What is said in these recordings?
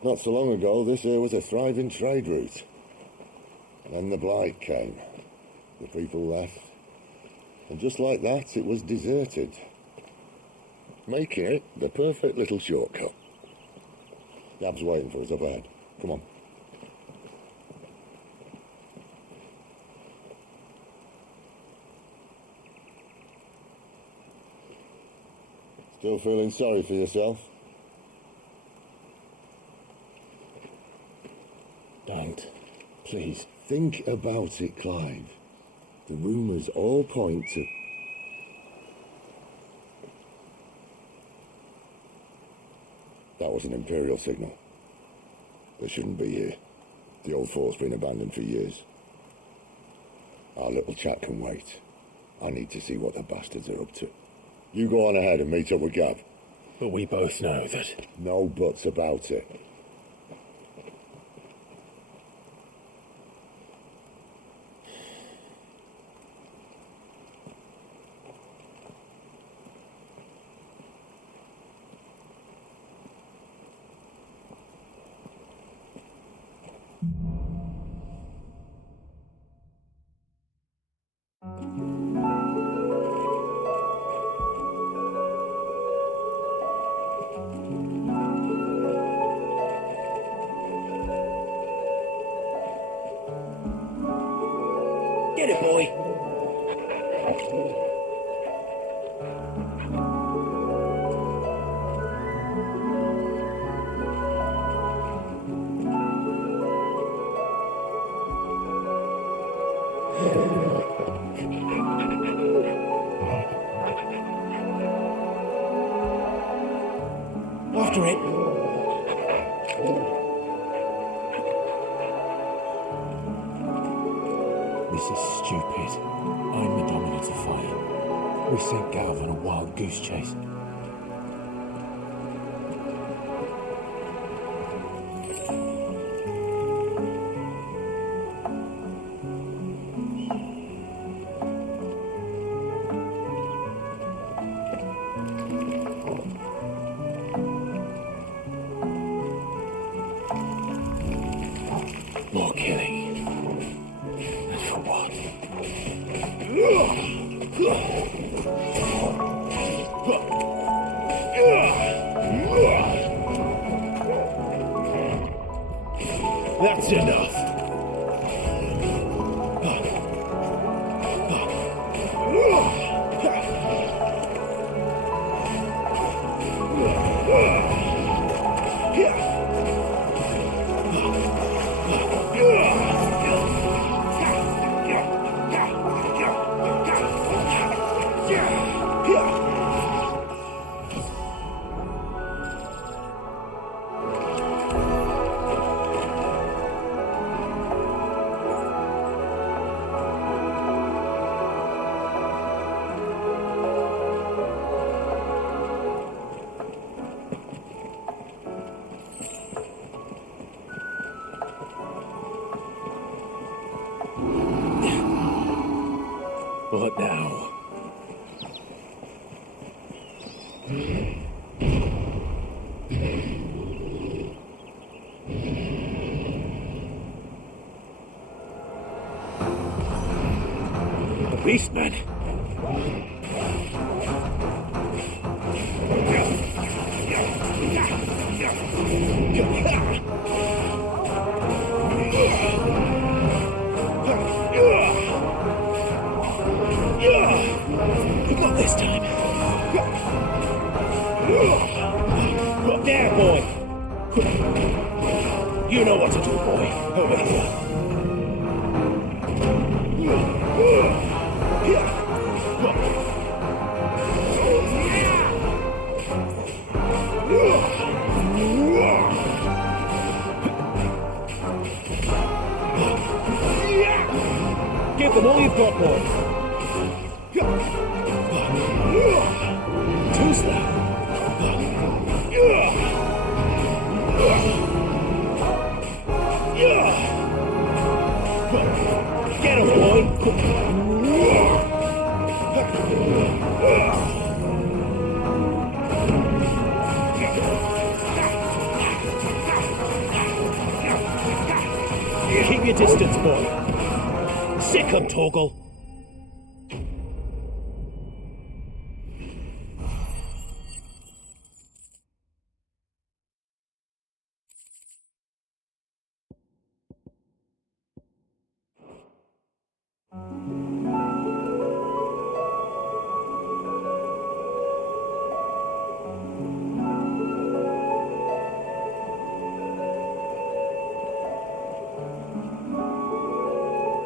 Not so long ago, this here was a thriving trade route. And then the blight came. The people left. And just like that, it was deserted. Making it the perfect little shortcut. Gab's waiting for us up ahead. Come on. Still feeling sorry for yourself? Don't. Please. Think about it, Clive. The rumours all point to... That was an Imperial signal. They shouldn't be here. The old fort's been abandoned for years. Our little chat can wait. I need to see what the bastards are up to. You go on ahead and meet up with Gab. But we both know that... No buts about it. Get it, boy! After it! This is stupid. I'm the Dominator Fire. We sent Galv on a wild goose chase. More killing. And for what? That's enough. What now? The Beastman! Not this time. There, boy. You know what to do, boy. Over here. Give them all you've got, boy. Too slow. Get him, boy. your distance, boy. Sick of Torgal.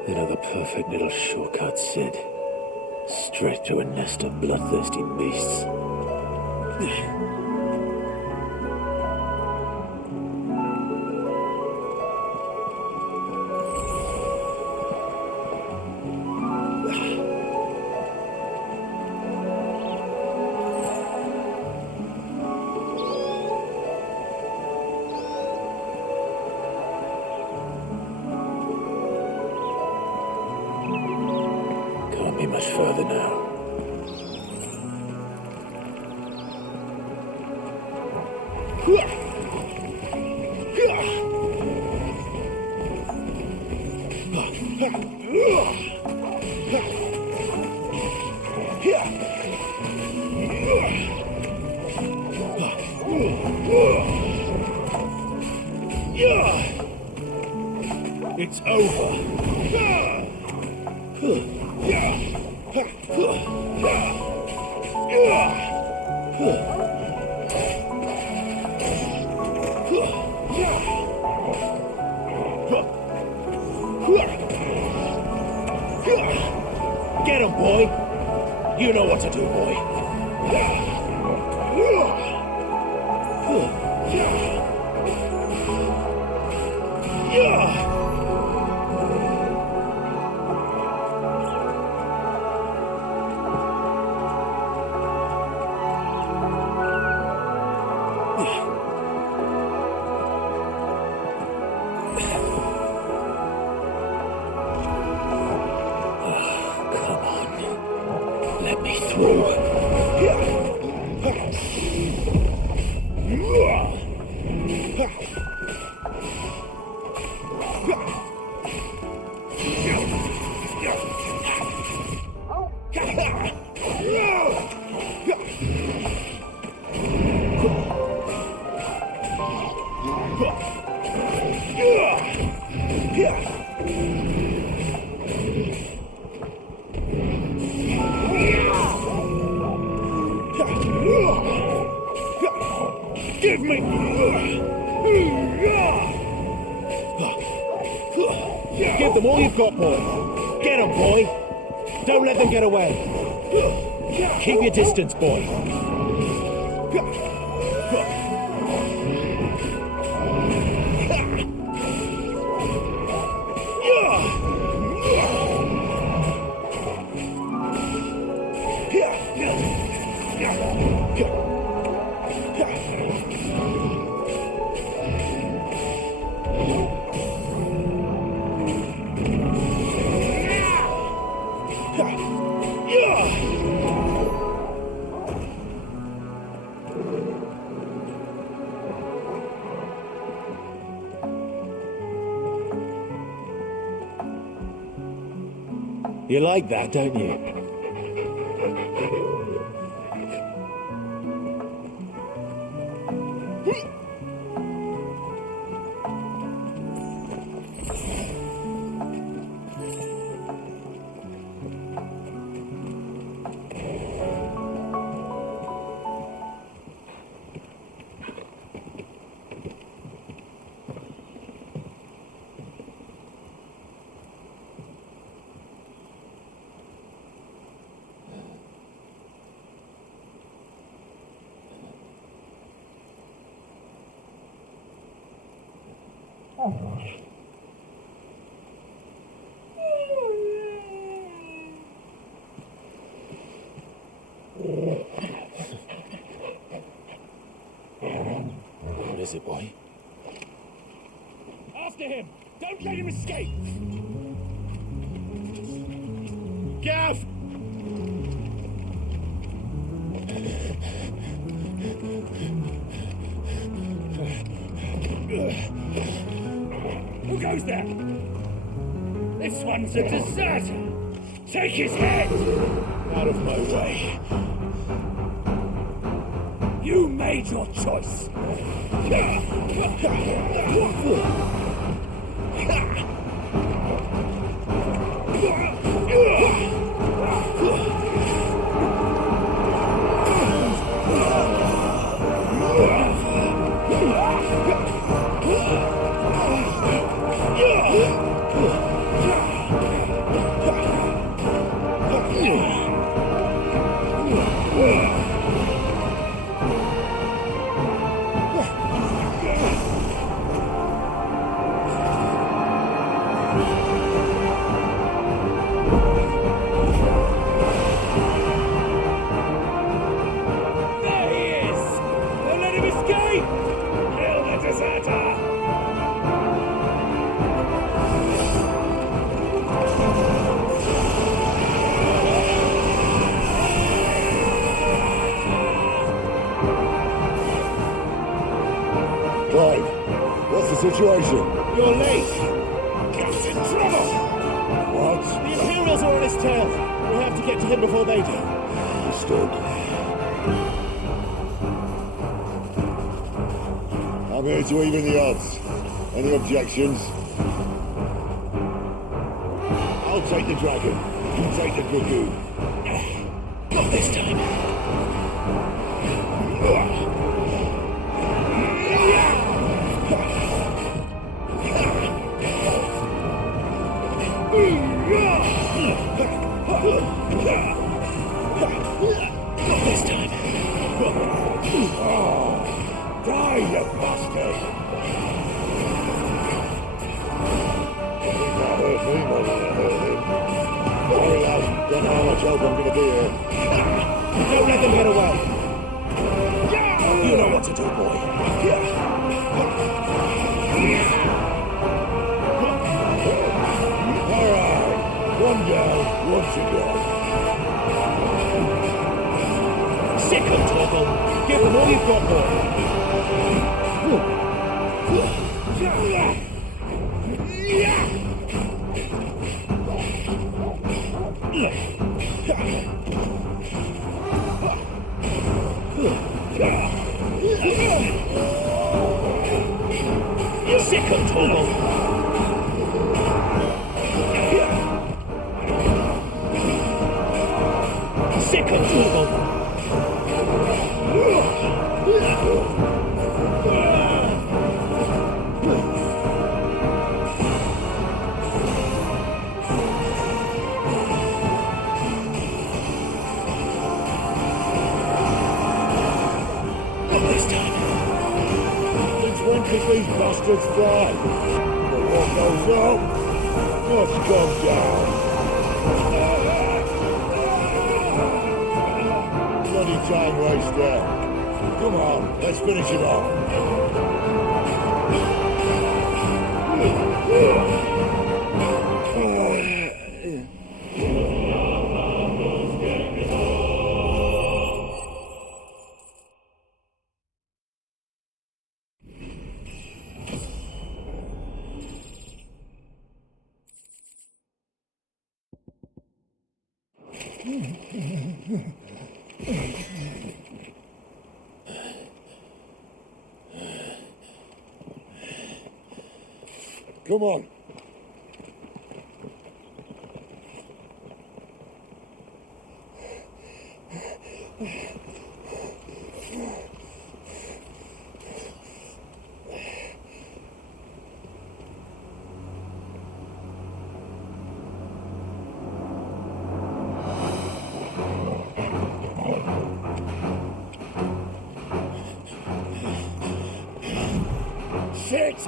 You know the perfect little shortcut, Sid. Straight to a nest of bloodthirsty beasts. Can't be much further now. It's over. Get him, boy. You know what to do, boy. Come on. Let me through. Give me! Give them all you've got, boy. Get them, boy. Don't let them get away. Keep your distance, boy. You like that, don't you? What is it, boy? After him! Don't let him escape! Gav! Who goes there? This one's a deserter! Take his head! Out of my way. You made your choice. Clive, what's the situation? You're late. Captain Trouble! What? The Imperials are on his tail. We have to get to him before they do. Understood. I'm here to even the odds. Any objections? I'll take the dragon. You take the dragoon. Not this time. Not this time. Die, you bastard! I think that hurt me more than it hurt him. Sorry, lad. Don't know how much help I'm going to be here. Don't let them get away. You know what to do, boy. All right. One down, one to go. Sick of Torgal. Give them all you've got, boy. Sick of Torgal. Sick of Torgal. When did these bastards fly? But what goes up must come down. Bloody time waster. Come on, let's finish it off. Come on. Shit!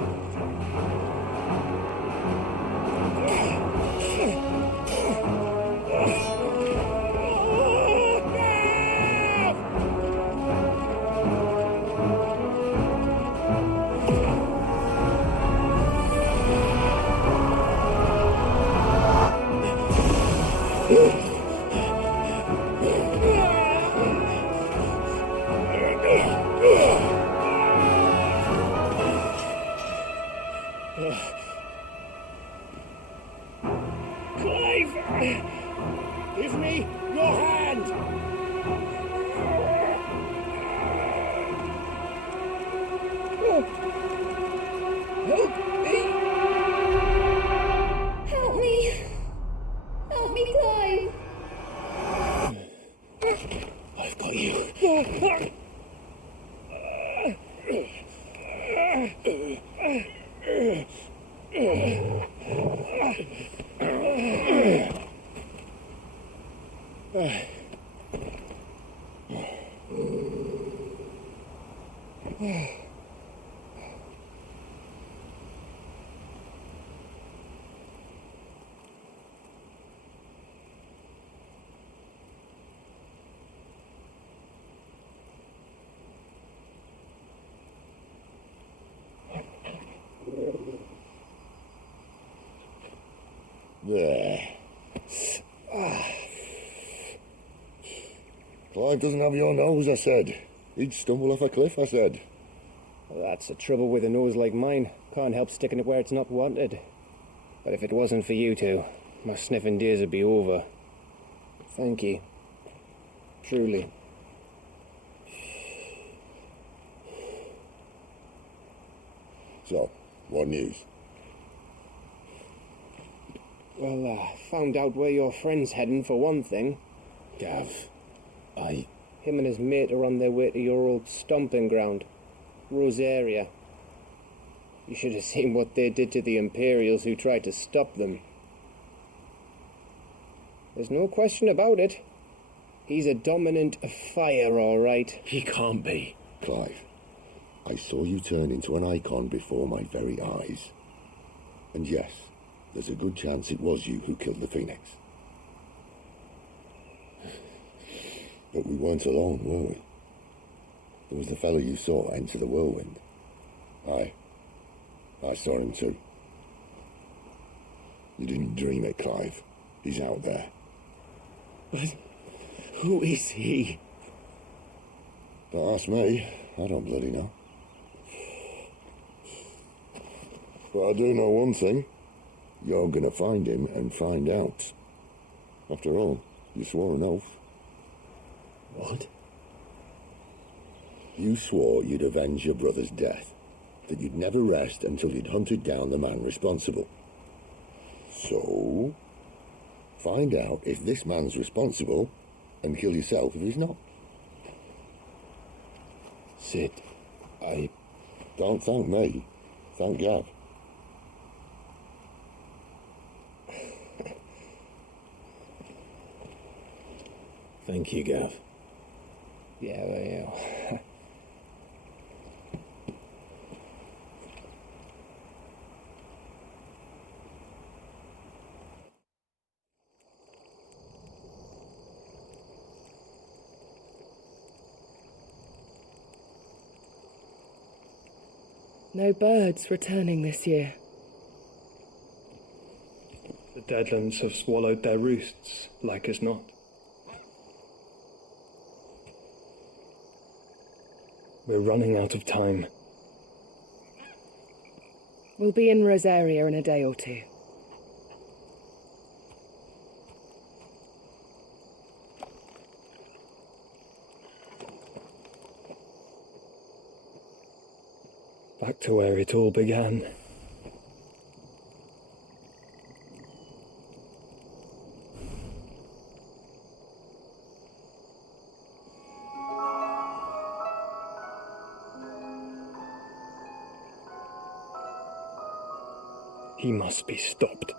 me! Your hand! Help me! Help me! Help me, Clive! I've got you. There. Clive doesn't have your nose, I said. He'd stumble off a cliff, I said. Well, that's the trouble with a nose like mine. Can't help sticking it where it's not wanted. But if it wasn't for you two, my sniffing days would be over. Thank you. Truly. So, what news? Well, found out where your friend's heading, for one thing. Gav, Him and his mate are on their way to your old stomping ground, Rosaria. You should have seen what they did to the Imperials who tried to stop them. There's no question about it. He's a dominant of fire, all right. He can't be. Clive, I saw you turn into an icon before my very eyes. And yes, there's a good chance it was you who killed the Phoenix. But we weren't alone, were we? There was the fellow you saw enter the whirlwind. I saw him too. You didn't dream it, Clive. He's out there. But who is he? Don't ask me. I don't bloody know. But I do know one thing. You're gonna find him and find out. After all, you swore an oath. What? You swore you'd avenge your brother's death, that you'd never rest until you'd hunted down the man responsible. So, find out if this man's responsible, and kill yourself if he's not. Sid, Don't thank me. Thank Gav. Thank you, Gav. Yeah, well, yeah. No birds returning this year. The Deadlands have swallowed their roosts, like as not. We're running out of time. We'll be in Rosaria in a day or two. Back to where it all began. He must be stopped.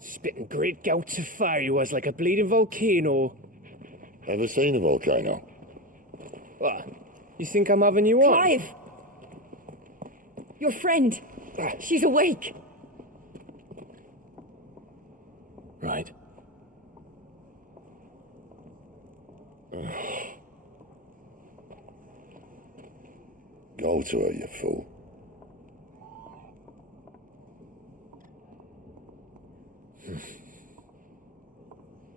Spitting great gouts of fire he was, like a bleeding volcano. Ever seen a volcano? What? You think I'm having you on? Clive! Your friend! She's awake! Right. Go to her, you fool.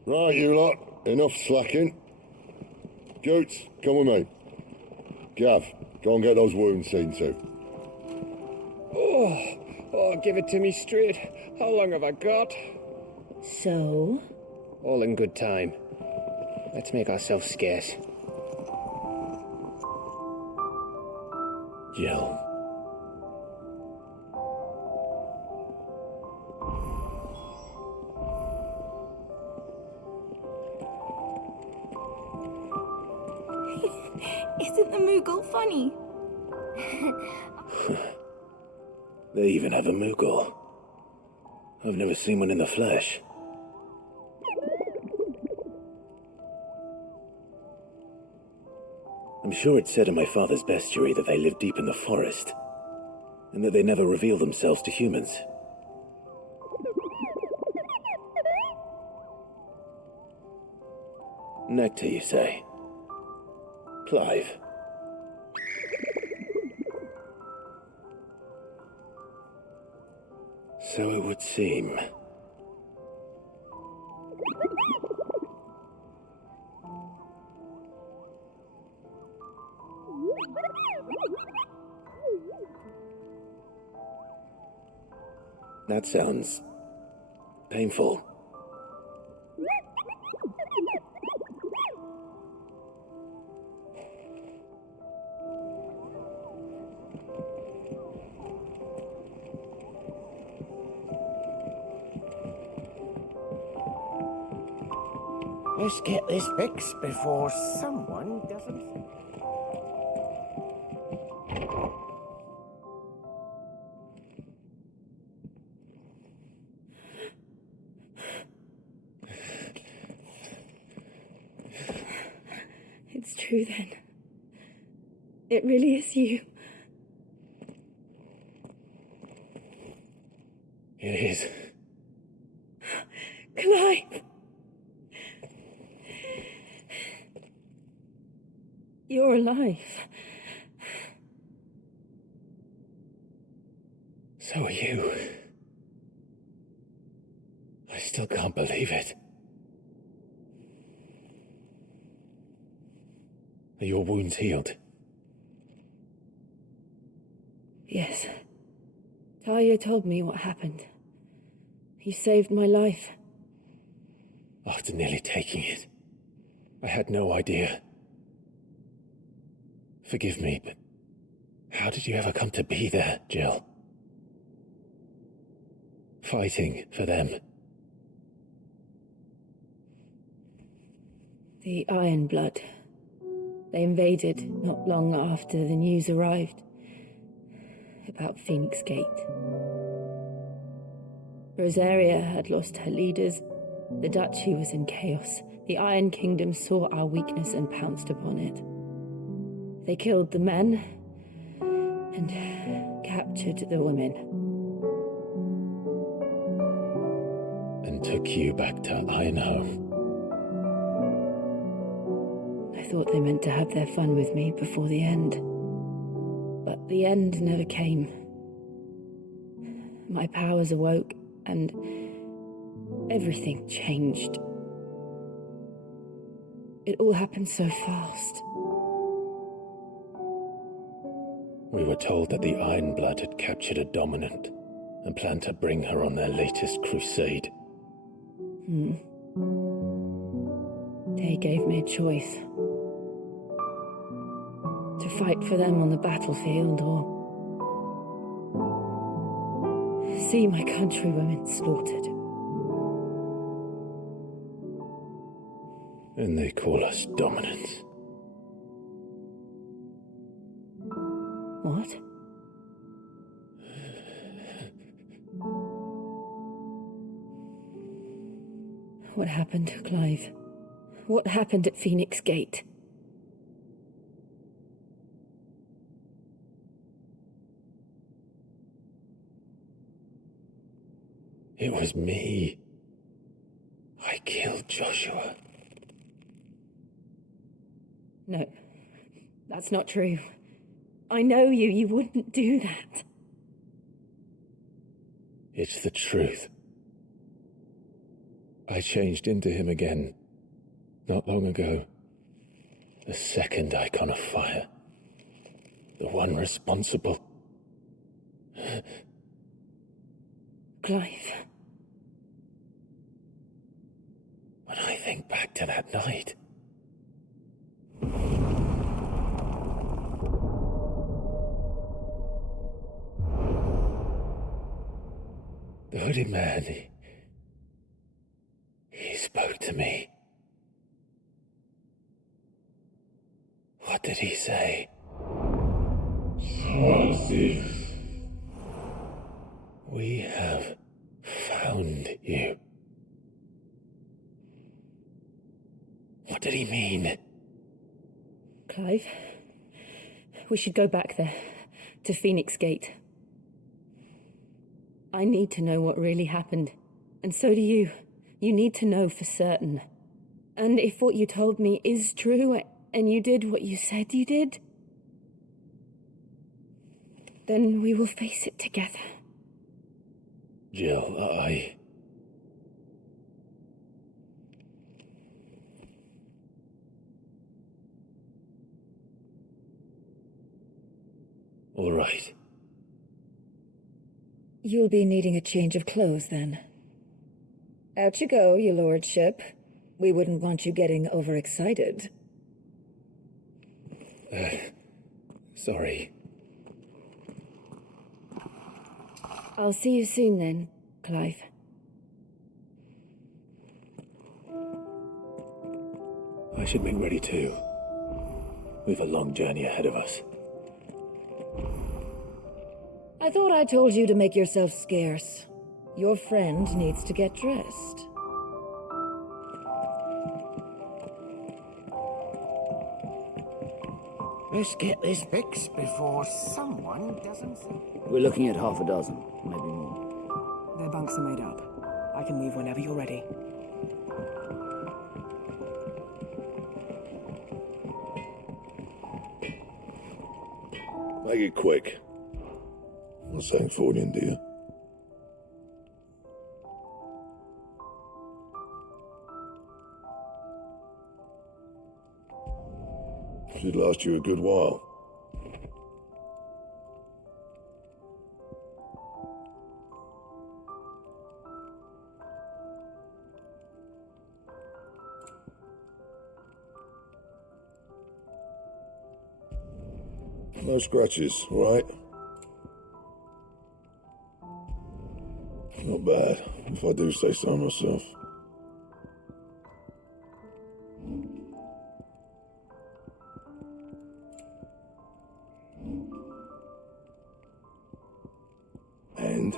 Right, you lot. Enough slacking. Jutes, come with me. Gav, go and get those wounds seen to. Oh, give it to me straight. How long have I got? So? All in good time. Let's make ourselves scarce. Jill. Isn't the Moogle funny? They even have a Moogle. I've never seen one in the flesh. I'm sure it said in my father's bestiary that they live deep in the forest, and that they never reveal themselves to humans. Nectar, you say? Clive. So it would seem. That sounds painful. Let's get this fixed before someone doesn't... It's true then. It really is you. It is. Clive! You're alive. So are you. I still can't believe it. Are your wounds healed? Yes. Talia told me what happened. You saved my life. After nearly taking it, I had no idea. Forgive me, but how did you ever come to be there, Jill? Fighting for them. The Iron Blood. They invaded not long after the news arrived about Phoenix Gate. Rosaria had lost her leaders. The Duchy was in chaos. The Iron Kingdom saw our weakness and pounced upon it. They killed the men and captured the women. And took you back to Ironhome. I thought they meant to have their fun with me before the end. But the end never came. My powers awoke and everything changed. It all happened so fast. We were told that the Iron Blood had captured a dominant and planned to bring her on their latest crusade. They gave me a choice. To fight for them on the battlefield or see my countrywomen slaughtered. And they call us dominants. What? What happened, Clive? What happened at Phoenix Gate? It was me. I killed Joshua. No, that's not true. I know you. You wouldn't do that. It's the truth. I changed into him again, not long ago. The second icon of fire. The one responsible. Clive. When I think back to that night... The hooded man, he spoke to me. What did he say? Francis. We have found you. What did he mean? Clive, we should go back there, to Phoenix Gate. I need to know what really happened, and so do you. You need to know for certain. And if what you told me is true, and you did what you said you did, then we will face it together. Jill, All right. You'll be needing a change of clothes, then. Out you go, your lordship. We wouldn't want you getting overexcited. Sorry. I'll see you soon then, Clive. I should make ready too. We've a long journey ahead of us. I thought I told you to make yourself scarce. Your friend needs to get dressed. Let's get this fixed before someone doesn't think. We're looking at half a dozen, maybe more. Their bunks are made up. I can move whenever you're ready. Make it quick. Not saying Fordian, do you? Should last you a good while. No scratches, all right? Not bad, if I do say so myself. And?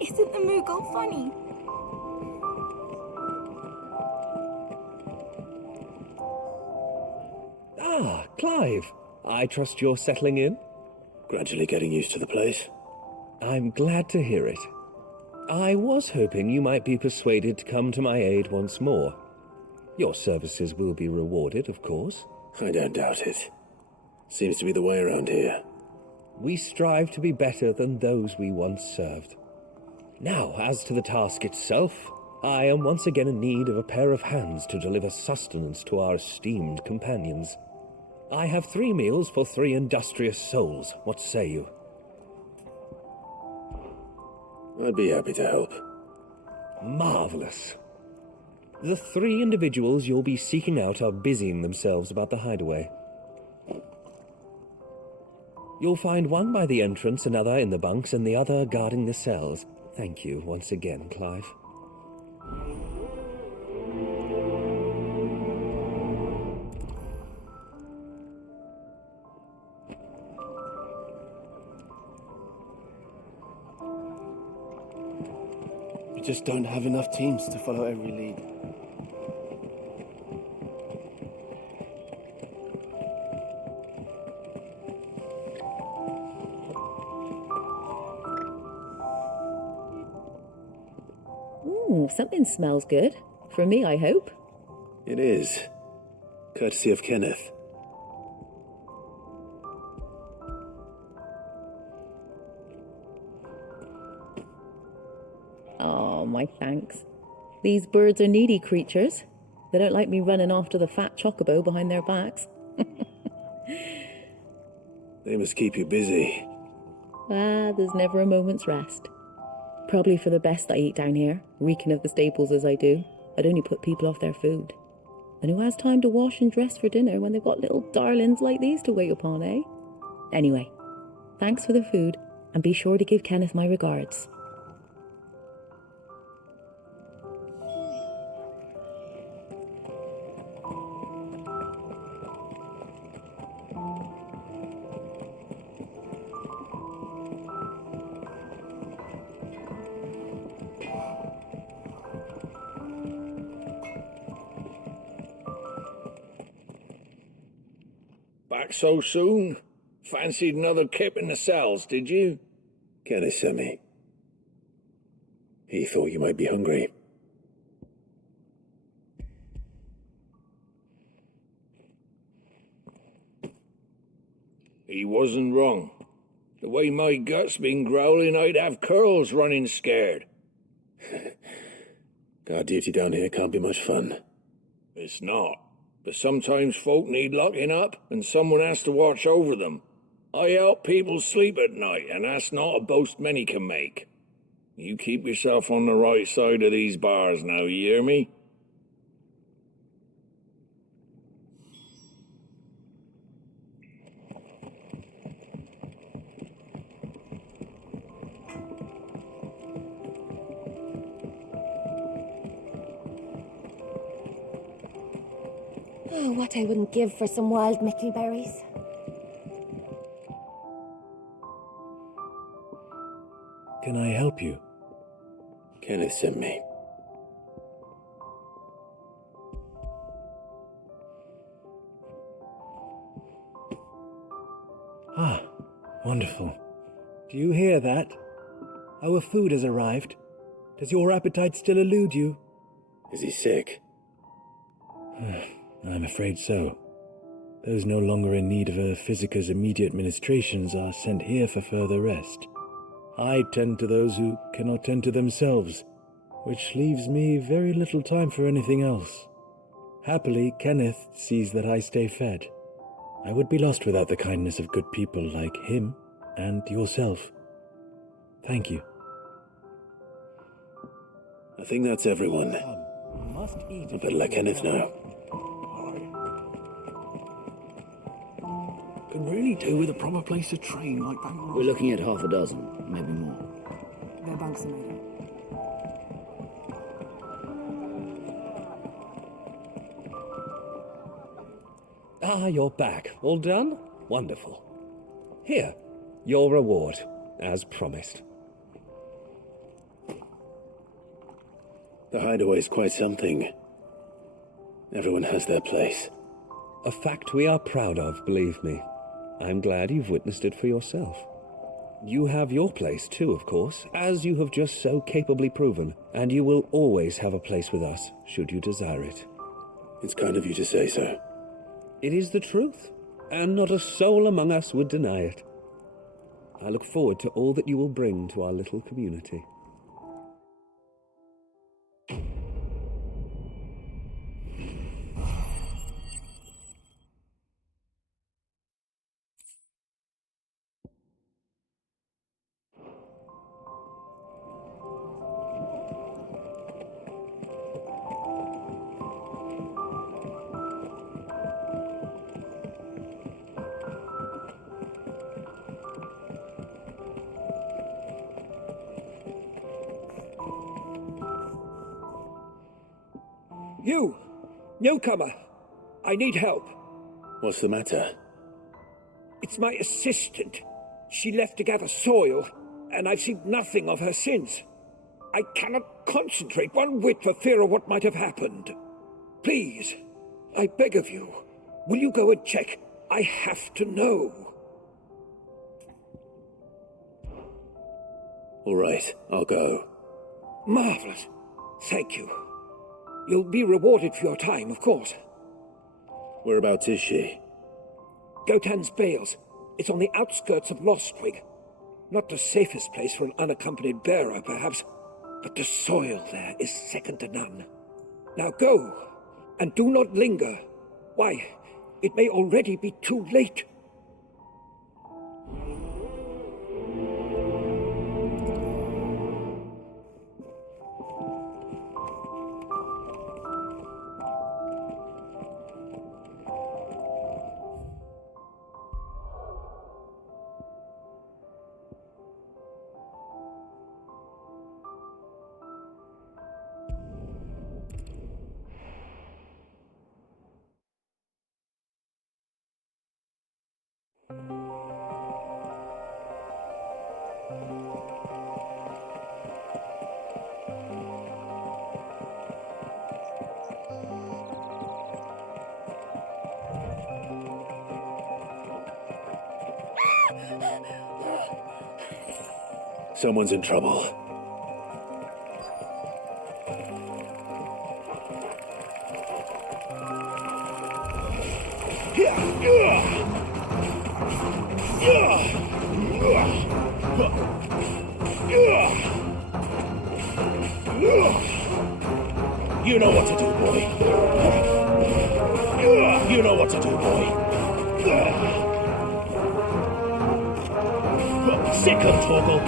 Isn't the Moogle funny? Ah, Clive. I trust you're settling in? Gradually getting used to the place. I'm glad to hear it. I was hoping you might be persuaded to come to my aid once more. Your services will be rewarded, of course. I don't doubt it. Seems to be the way around here. We strive to be better than those we once served. Now, as to the task itself, I am once again in need of a pair of hands to deliver sustenance to our esteemed companions. I have 3 meals for 3 industrious souls. What say you? I'd be happy to help. Marvelous. The 3 individuals you'll be seeking out are busying themselves about the hideaway. You'll find one by the entrance, another in the bunks, and the other guarding the cells. Thank you once again, Clive. We just don't have enough teams to follow every lead. Ooh, something smells good. For me, I hope. It is. Courtesy of Kenneth. Oh, my thanks. These birds are needy creatures. They don't like me running after the fat chocobo behind their backs. They must keep you busy. Ah, there's never a moment's rest. Probably for the best I eat down here, reeking of the staples as I do. I'd only put people off their food. And who has time to wash and dress for dinner when they've got little darlings like these to wait upon, eh? Anyway, thanks for the food, and be sure to give Kenneth my regards. Back so soon? Fancied another kip in the cells, did you? Kenneth sent me. He thought you might be hungry. He wasn't wrong. The way my gut's been growling, I'd have curls running scared. Guard duty down here can't be much fun. It's not. But sometimes folk need locking up, and someone has to watch over them. I help people sleep at night, and that's not a boast many can make. You keep yourself on the right side of these bars now, you hear me? Oh, what I wouldn't give for some wild mickleberries. Can I help you? Kenneth sent me. Ah, wonderful. Do you hear that? Our food has arrived. Does your appetite still elude you? Is he sick? I'm afraid so. Those no longer in need of a physicus immediate ministrations are sent here for further rest. I tend to those who cannot tend to themselves, which leaves me very little time for anything else. Happily, Kenneth sees that I stay fed. I would be lost without the kindness of good people like him and yourself. Thank you. I think that's everyone. Must eat. I better let Kenneth know. Could really do with a proper place to train like that. We're looking at half a dozen, maybe more. Their bunks are made up. Ah, you're back. All done? Wonderful. Here, your reward, as promised. The hideaway's quite something. Everyone has their place. A fact we are proud of, believe me. I'm glad you've witnessed it for yourself. You have your place too, of course, as you have just so capably proven, and you will always have a place with us, should you desire it. It's kind of you to say so. It is the truth, and not a soul among us would deny it. I look forward to all that you will bring to our little community. You! Newcomer! I need help. What's the matter? It's my assistant. She left to gather soil, and I've seen nothing of her since. I cannot concentrate one whit for fear of what might have happened. Please, I beg of you, will you go and check? I have to know. All right, I'll go. Marvelous. Thank you. You'll be rewarded for your time, of course. Whereabouts is she? Gotan's Bales. It's on the outskirts of Lostwig. Not the safest place for an unaccompanied bearer, perhaps, but the soil there is second to none. Now go, and do not linger. Why, it may already be too late. Someone's in trouble. You know what to do, boy. You know what to do, boy. Sick of Torgal.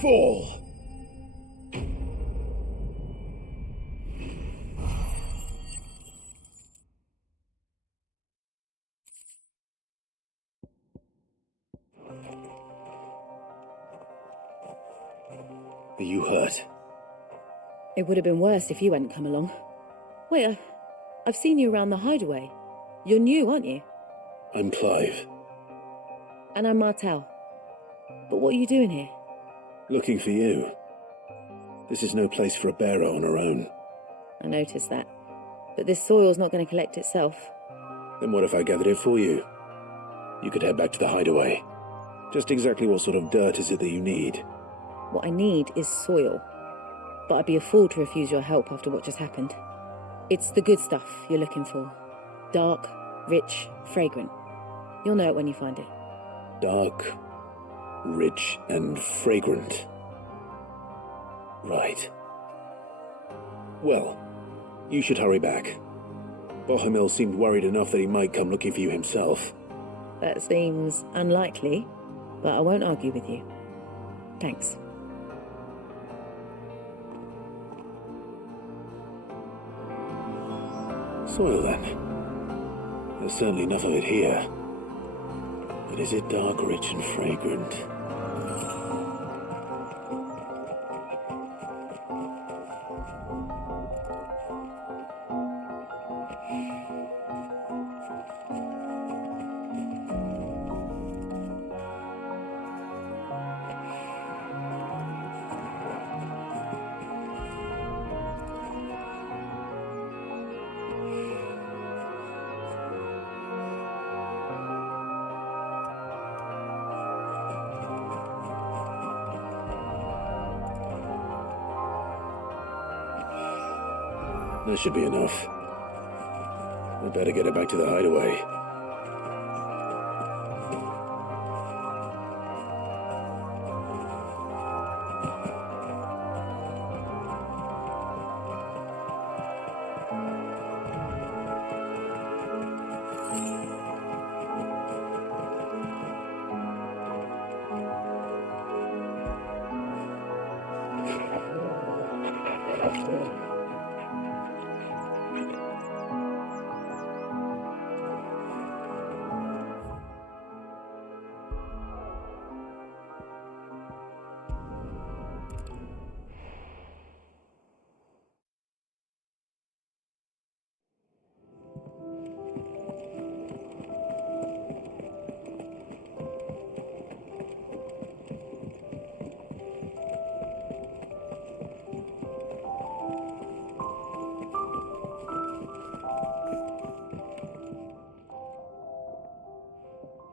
Fall. Are you hurt? It would have been worse if you hadn't come along. Wait, I've seen you around the hideaway. You're new, aren't you? I'm Clive. And I'm Martel. But what are you doing here? Looking for you. This is no place for a bearer on her own. I noticed that. But this soil's not going to collect itself. Then what if I gathered it for you? You could head back to the hideaway. Just exactly what sort of dirt is it that you need? What I need is soil. But I'd be a fool to refuse your help after what just happened. It's the good stuff you're looking for. Dark, rich, fragrant. You'll know it when you find it. Dark, rich, and fragrant. Right. Well, you should hurry back. Bohemil seemed worried enough that he might come looking for you himself. That seems unlikely, but I won't argue with you. Thanks. Soil, then. There's certainly enough of it here. But is it dark, rich, and fragrant? That should be enough. We better get her back to the hideaway.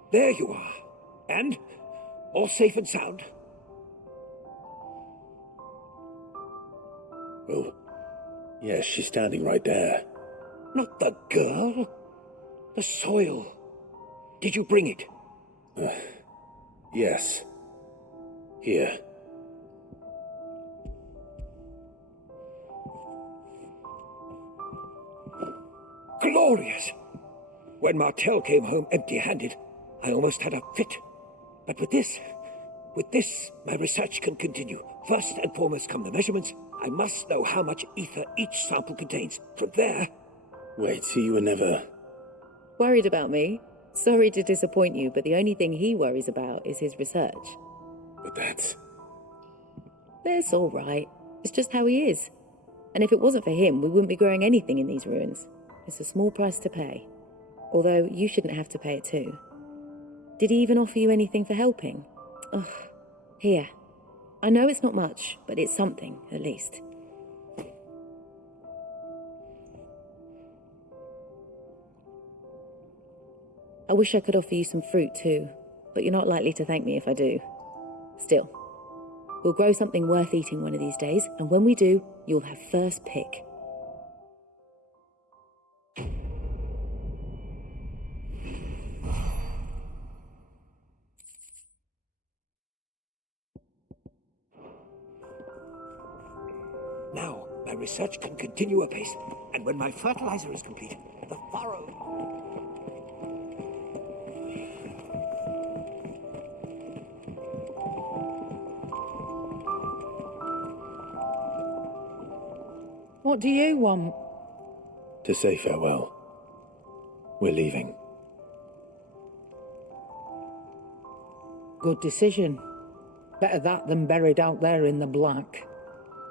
There you are. And? All safe and sound? Oh, yes, she's standing right there. Not the girl. The soil. Did you bring it? Yes. Here. Glorious! When Martel came home empty-handed, I almost had a fit. But with this, my research can continue. First and foremost come the measurements. I must know how much ether each sample contains. From there... Wait, so you were never... Worried about me? Sorry to disappoint you, but the only thing he worries about is his research. But that's all right. It's just how he is. And if it wasn't for him, we wouldn't be growing anything in these ruins. It's a small price to pay. Although, you shouldn't have to pay it too. Did he even offer you anything for helping? Ugh. Here. I know it's not much, but it's something, at least. I wish I could offer you some fruit too, but you're not likely to thank me if I do. Still, we'll grow something worth eating one of these days, and when we do, you'll have first pick. Now, my research can continue apace, and when my fertilizer is complete, the furrow... What do you want? to say farewell. We're leaving. Good decision. Better that than buried out there in the black.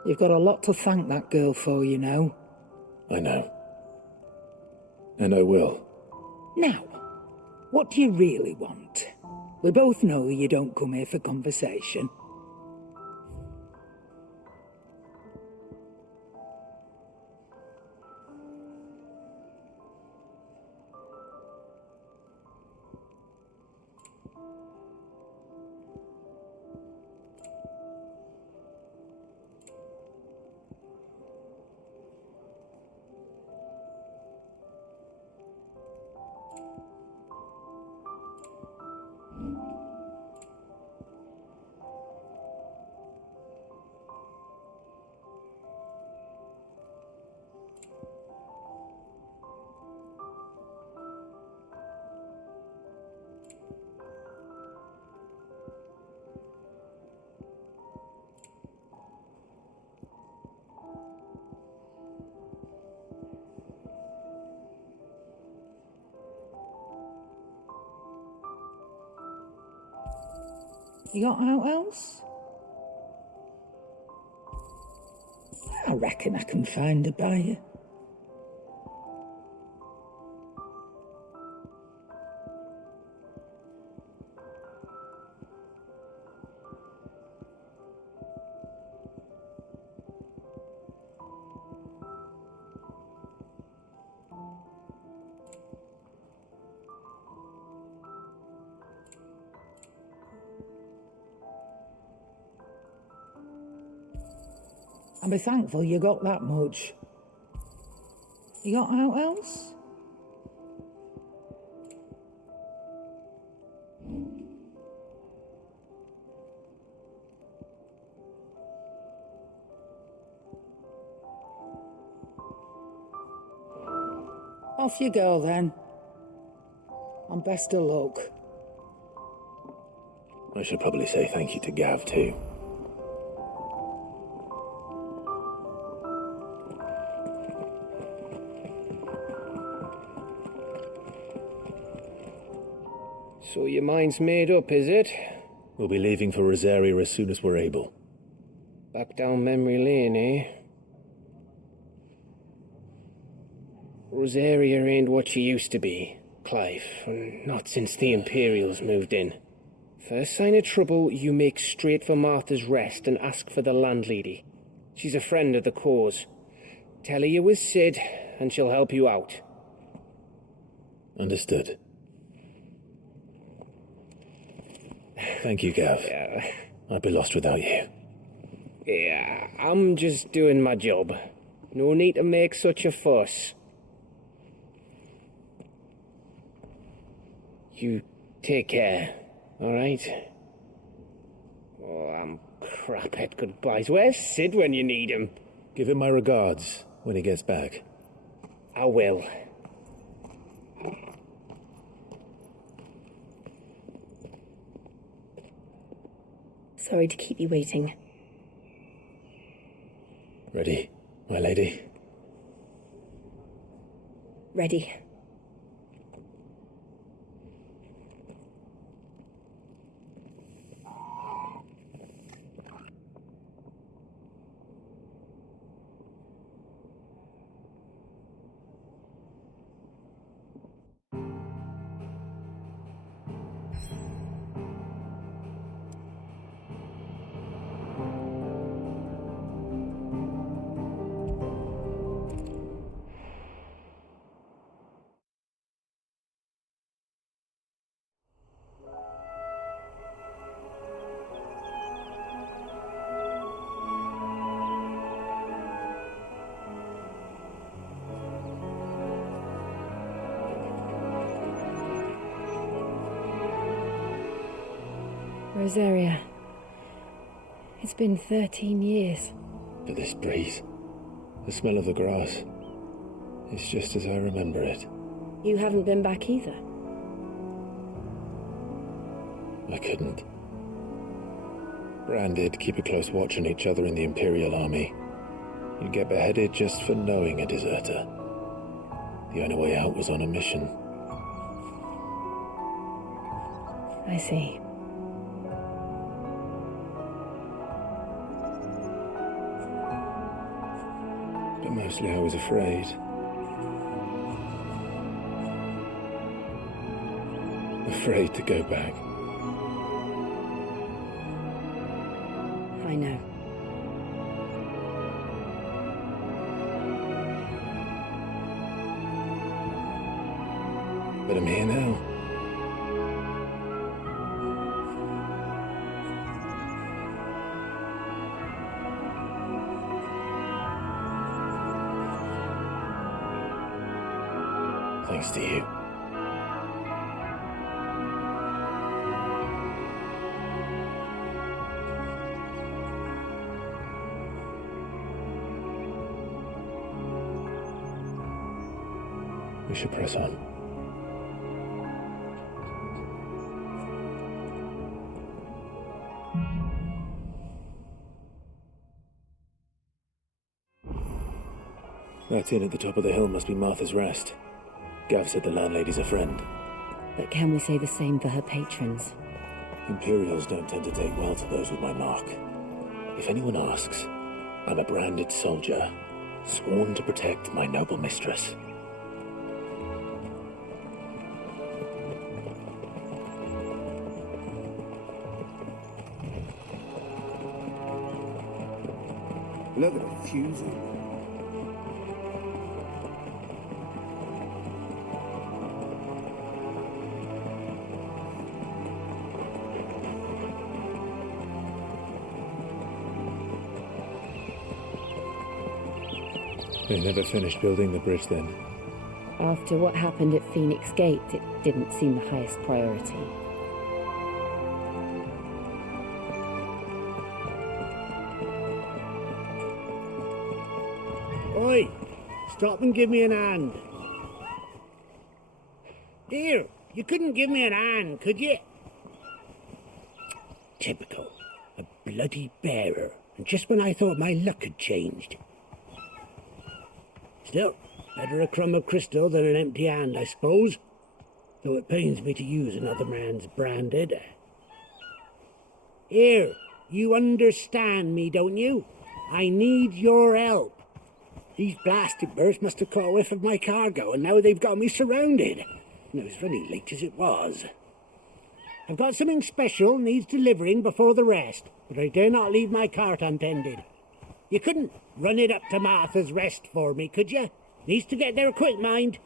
You've got a lot to thank that girl for, you know. I know. And I will. Now, what do you really want? We both know you don't come here for conversation. You got out else? I reckon I can find a buyer. I'll be thankful you got that much. You got out else? Off you go then. And best of luck. I should probably say thank you to Gav too. So your mind's made up, is it? We'll be leaving for Rosaria as soon as we're able. Back down memory lane, eh? Rosaria ain't what she used to be, Clive. Not since the Imperials moved in. First sign of trouble, you make straight for Martha's Rest and ask for the landlady. She's a friend of the cause. Tell her you was Sid, and she'll help you out. Understood. Thank you, Gav. I'd be lost without you. Yeah, I'm just doing my job. No need to make such a fuss. You take care, alright? Oh, I'm crap at goodbyes. Where's Sid when you need him? Give him my regards when he gets back. I will. Sorry to keep you waiting. Ready, my lady? Ready. Rosaria. It's been 13 years. But this breeze, the smell of the grass, it's just as I remember it. You haven't been back either. I couldn't. Bran did keep a close watch on each other in the Imperial Army. You'd get beheaded just for knowing a deserter. The only way out was on a mission. I see. But mostly I was afraid. Afraid to go back. I know. But I'm here now. Thanks to you. We should press on. That inn at the top of the hill must be Martha's Rest. Gav said the landlady's a friend. But can we say the same for her patrons? Imperials don't tend to take well to those with my mark. If anyone asks, I'm a branded soldier, sworn to protect my noble mistress. Look at it fusing. They never finished building the bridge then. After what happened at Phoenix Gate, it didn't seem the highest priority. Oi! Stop and give me an hand. Here, you couldn't give me an hand, could you? Typical. A bloody bearer. And just when I thought my luck had changed. Still, better a crumb of crystal than an empty hand, I suppose. Though it pains me to use another man's branded. Here, you understand me, don't you? I need your help. These blasted birds must have caught a whiff of my cargo, and now they've got me surrounded. And it was very late as it was. I've got something special needs delivering before the rest, but I dare not leave my cart untended. You couldn't run it up to Martha's Rest for me, could you? Needs to get there quick, mind.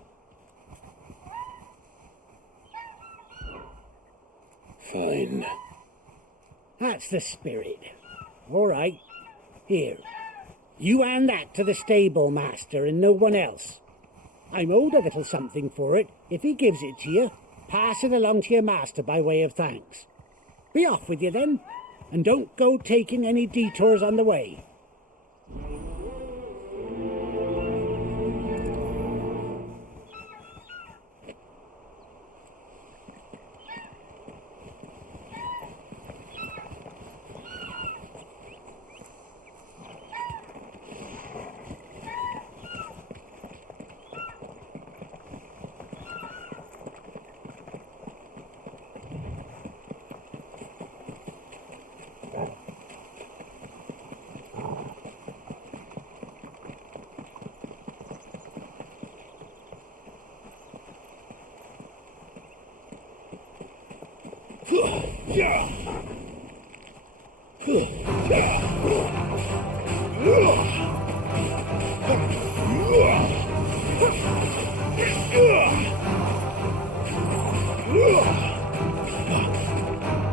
Fine. That's the spirit. All right. Here. You hand that to the stable master and no one else. I'm owed a little something for it. If he gives it to you, pass it along to your master by way of thanks. Be off with you then, and don't go taking any detours on the way.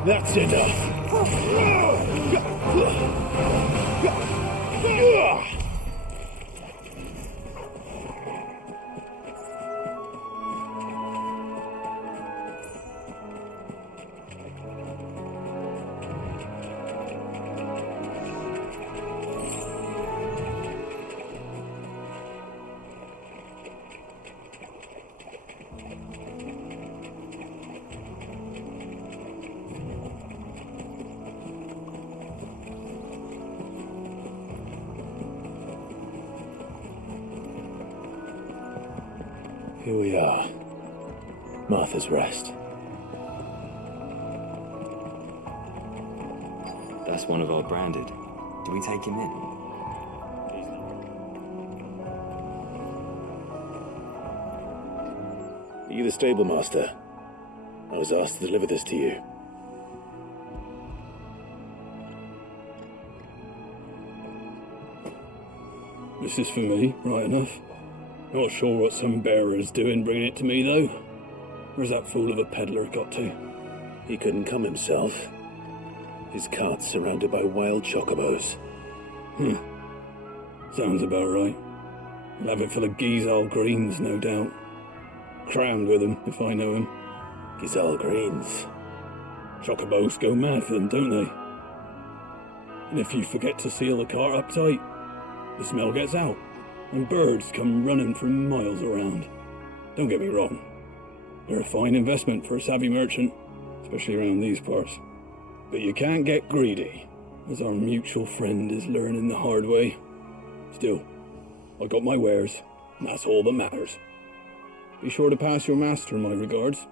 That's enough. Here we are. Martha's Rest. That's one of our branded. Do we take him in? Are you the stable master? I was asked to deliver this to you. This is for me, right enough. Not sure what some bearer's doing bringing it to me, though. Where's that fool of a peddler got to? He couldn't come himself. His cart's surrounded by wild chocobos. Sounds about right. He'll have it full of Gizal greens, no doubt. Crammed with them, if I know him. Gizal greens? Chocobos go mad for them, don't they? And if you forget to seal the cart up tight, the smell gets out, and birds come running from miles around. Don't get me wrong. They're a fine investment for a savvy merchant, especially around these parts. But you can't get greedy, as our mutual friend is learning the hard way. Still, I got my wares, and that's all that matters. Be sure to pass your master my regards.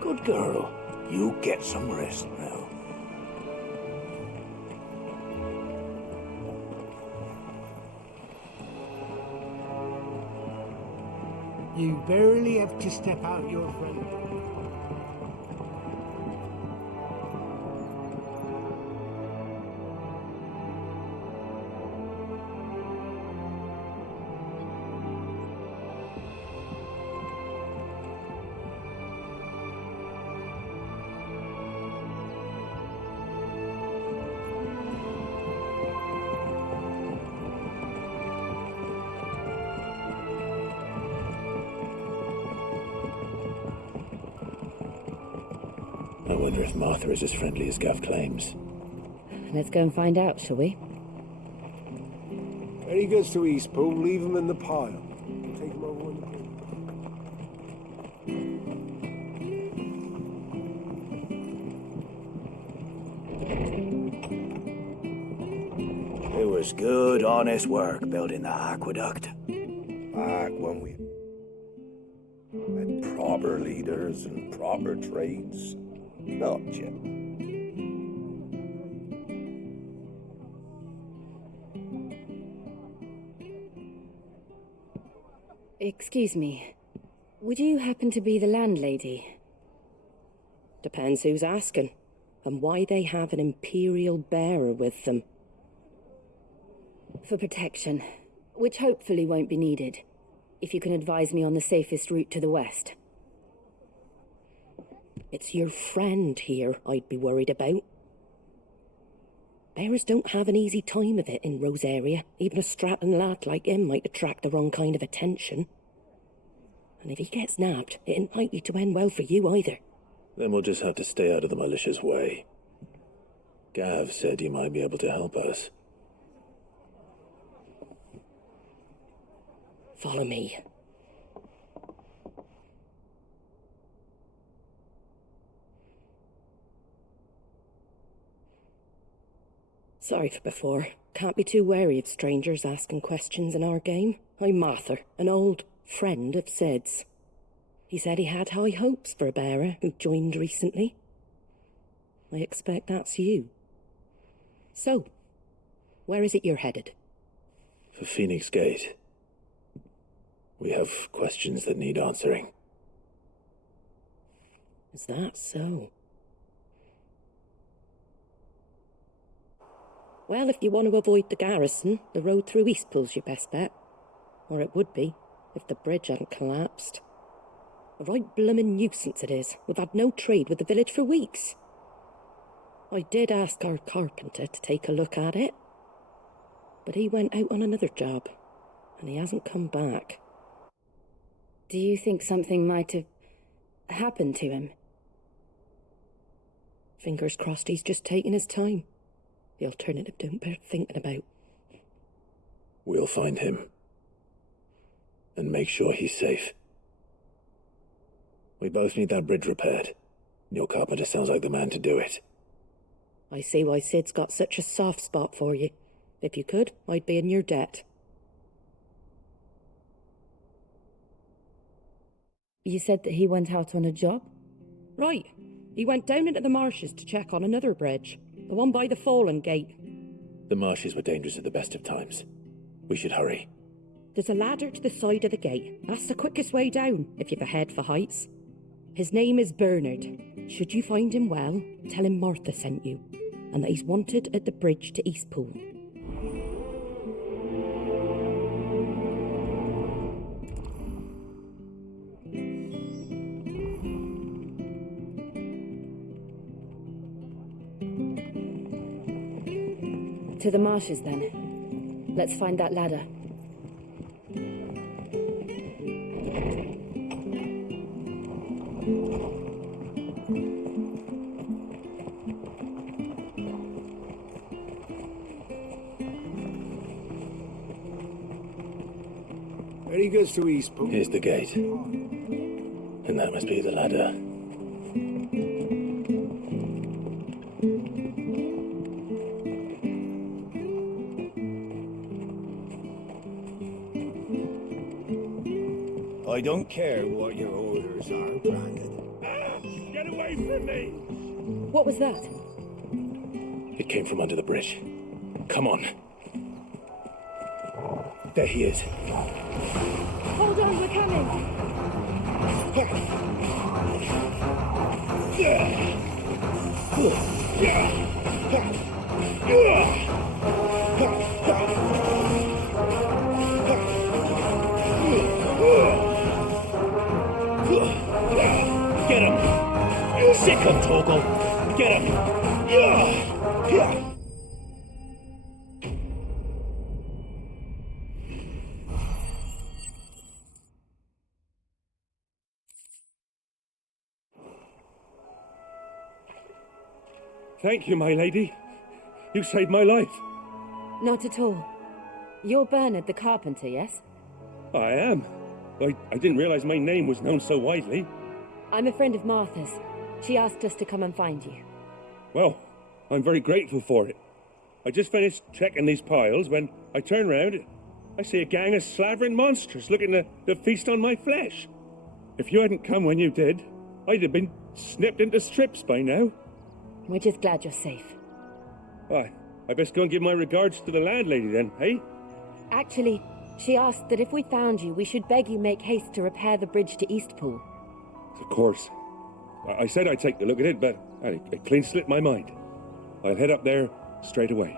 Good girl. You get some rest now. You barely have to step out your front door. I wonder if Martha is as friendly as Gav claims. Let's go and find out, shall we? When he gets to Eastpool, leave him in the pile. Take him over when the It was good, honest work building the aqueduct. Back when we had proper leaders and proper trades. Not yet. Excuse me. Would you happen to be the landlady? Depends who's asking, and why they have an imperial bearer with them. For protection, which hopefully won't be needed. If you can advise me on the safest route to the west. It's your friend here I'd be worried about. Bearers don't have an easy time of it in Rose area. Even a Stratton lad like him might attract the wrong kind of attention. And if he gets nabbed, it ain't likely to end well for you either. Then we'll just have to stay out of the malicious way. Gav said you might be able to help us. Follow me. Sorry for before. Can't be too wary of strangers asking questions in our game. I'm Martha, an old friend of Sid's. He said he had high hopes for a bearer who joined recently. I expect that's you. So, where is it you're headed? For Phoenix Gate. We have questions that need answering. Is that so? Well, if you want to avoid the garrison, the road through Eastpool's your best bet. Or it would be, if the bridge hadn't collapsed. A right bloomin' nuisance it is. We've had no trade with the village for weeks. I did ask our carpenter to take a look at it, but he went out on another job, and he hasn't come back. Do you think something might have happened to him? Fingers crossed he's just taking his time. The alternative don't bear thinking about. We'll find him. And make sure he's safe. We both need that bridge repaired. Your carpenter sounds like the man to do it. I see why Sid's got such a soft spot for you. If you could, I'd be in your debt. You said that he went out on a job? Right. He went down into the marshes to check on another bridge. The one by the Fallen Gate. The marshes were dangerous at the best of times. We should hurry. There's a ladder to the side of the gate. That's the quickest way down, if you've a head for heights. His name is Bernard. Should you find him well, tell him Martha sent you, and that he's wanted at the bridge to Eastpool. To the marshes, then. Let's find that ladder. When he gets to Eastpool... Here's the gate. And that must be the ladder. I don't care what your orders are, Brandon. Get away from me! What was that? It came from under the bridge. Come on. There he is. Hold on, we're coming! Get him! Sick him, Torgal! Get him! Thank you, my lady. You saved my life. Not at all. You're Bernard the carpenter, yes? I am. I didn't realize my name was known so widely. I'm a friend of Martha's. She asked us to come and find you. Well, I'm very grateful for it. I just finished checking these piles when I turn round. I see a gang of slavering monsters looking to feast on my flesh. If you hadn't come when you did, I'd have been snipped into strips by now. We're just glad you're safe. I best go and give my regards to the landlady then, eh? Actually, she asked that if we found you, we should beg you make haste to repair the bridge to Eastpool. Of course. I said I'd take a look at it, but it clean slipped my mind. I'll head up there straight away.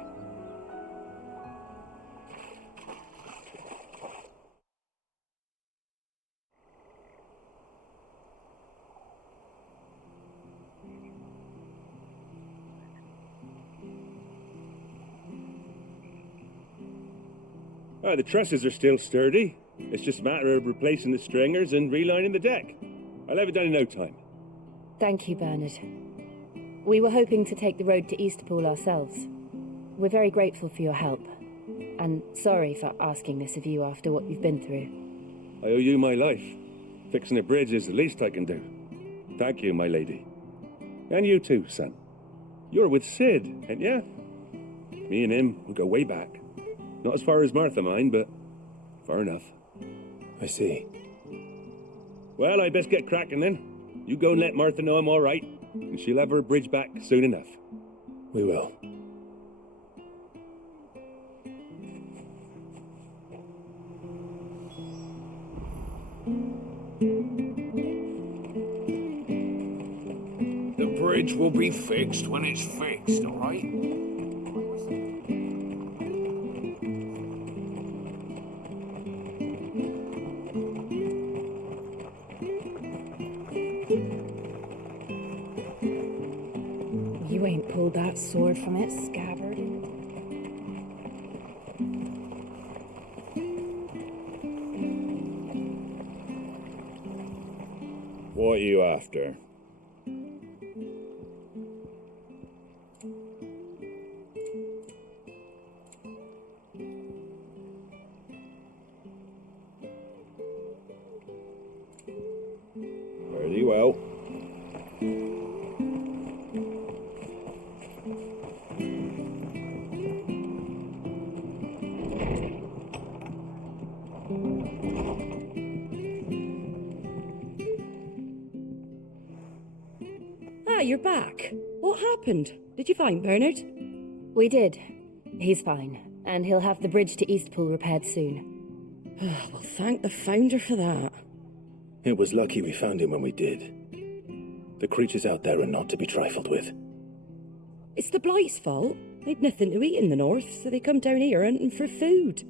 The trusses are still sturdy. It's just a matter of replacing the stringers and relining the deck. I'll have it done in no time. Thank you, Bernard. We were hoping to take the road to Eastpool ourselves. We're very grateful for your help. And sorry for asking this of you after what you've been through. I owe you my life. Fixing a bridge is the least I can do. Thank you, my lady. And you too, son. You're with Sid, ain't ya? Me and him will go way back. Not as far as Martha, mind, but far enough. I see. Well, I best get cracking then. You go and let Martha know I'm all right, and she'll have her bridge back soon enough. We will. The bridge will be fixed when it's fixed, all right? You ain't pulled that sword from its scabbard. What are you after? Very well. You're back. What happened? Did you find Bernard? We did. He's fine, and he'll have the bridge to Eastpool repaired soon. Well, thank the Founder for that. It was lucky we found him when we did. The creatures out there are not to be trifled with. It's the Blight's fault. They'd nothing to eat in the north, so they come down here hunting for food.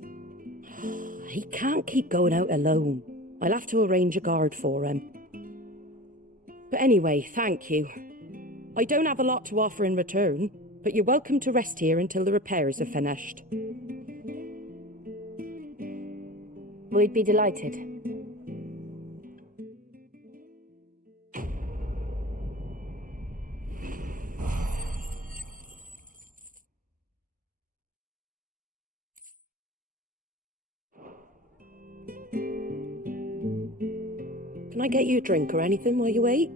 He can't keep going out alone. I'll have to arrange a guard for him. But anyway, thank you. I don't have a lot to offer in return, but you're welcome to rest here until the repairs are finished. We'd be delighted. Can I get you a drink or anything while you wait?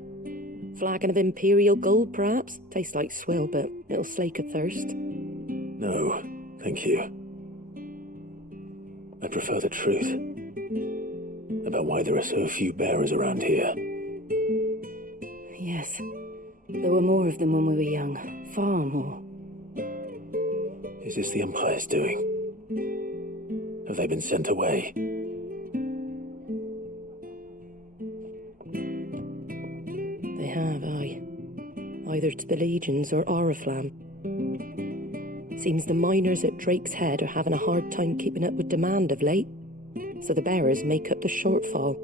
Flagon of Imperial Gold, perhaps? Tastes like swill, but it'll slake a thirst. No, thank you. I prefer the truth about why there are so few bearers around here. Yes. There were more of them when we were young. Far more. Is this the Empire's doing? Have they been sent away? They have, aye. Either to the Legions or Oriflamme. Seems the miners at Drake's Head are having a hard time keeping up with demand of late, so the bearers make up the shortfall.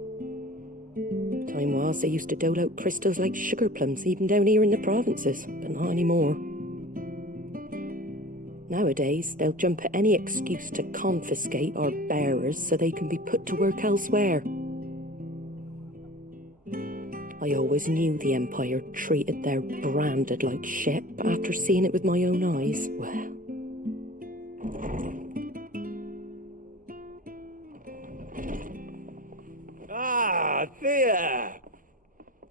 Time was they used to dole out crystals like sugar plums even down here in the provinces, but not anymore. Nowadays, they'll jump at any excuse to confiscate our bearers so they can be put to work elsewhere. I always knew the Empire treated their branded like shit, but after seeing it with my own eyes, well... Ah, Thea!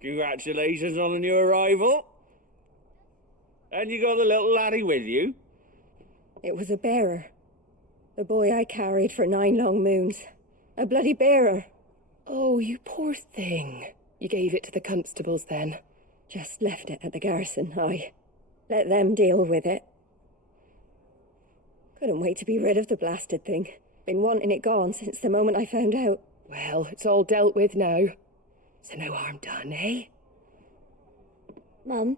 Congratulations on the new arrival. And you got the little laddie with you? It was a bearer. The boy I carried for 9 long moons. A bloody bearer. Oh, you poor thing. You gave it to the constables then? Just left it at the garrison, aye. Let them deal with it. Couldn't wait to be rid of the blasted thing. Been wanting it gone since the moment I found out. Well, it's all dealt with now. So no harm done, eh? Mum,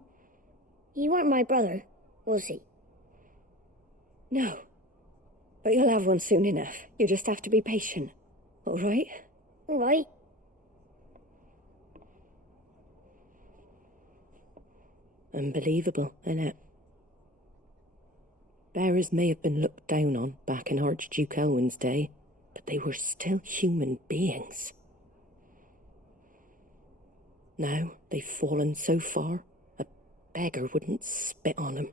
he weren't my brother, was he? No. But you'll have one soon enough. You just have to be patient. All right? All right. Unbelievable, innit? Bearers may have been looked down on back in Archduke Elwin's day, but they were still human beings. Now they've fallen so far, a beggar wouldn't spit on them.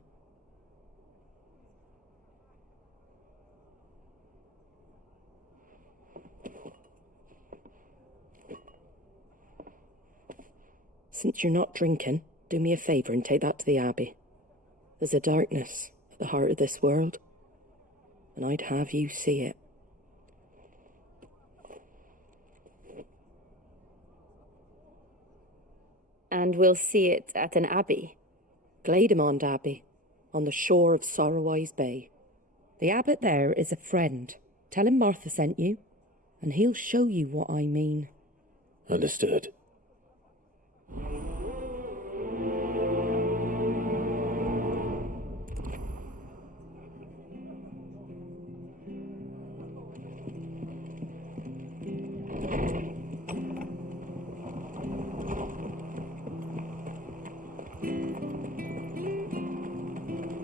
Since you're not drinking, do me a favour and take that to the Abbey. There's a darkness at the heart of this world, and I'd have you see it. And we'll see it at an abbey? Glademond Abbey, on the shore of Sorrowwise Bay. The abbot there is a friend. Tell him Martha sent you, and he'll show you what I mean. Understood.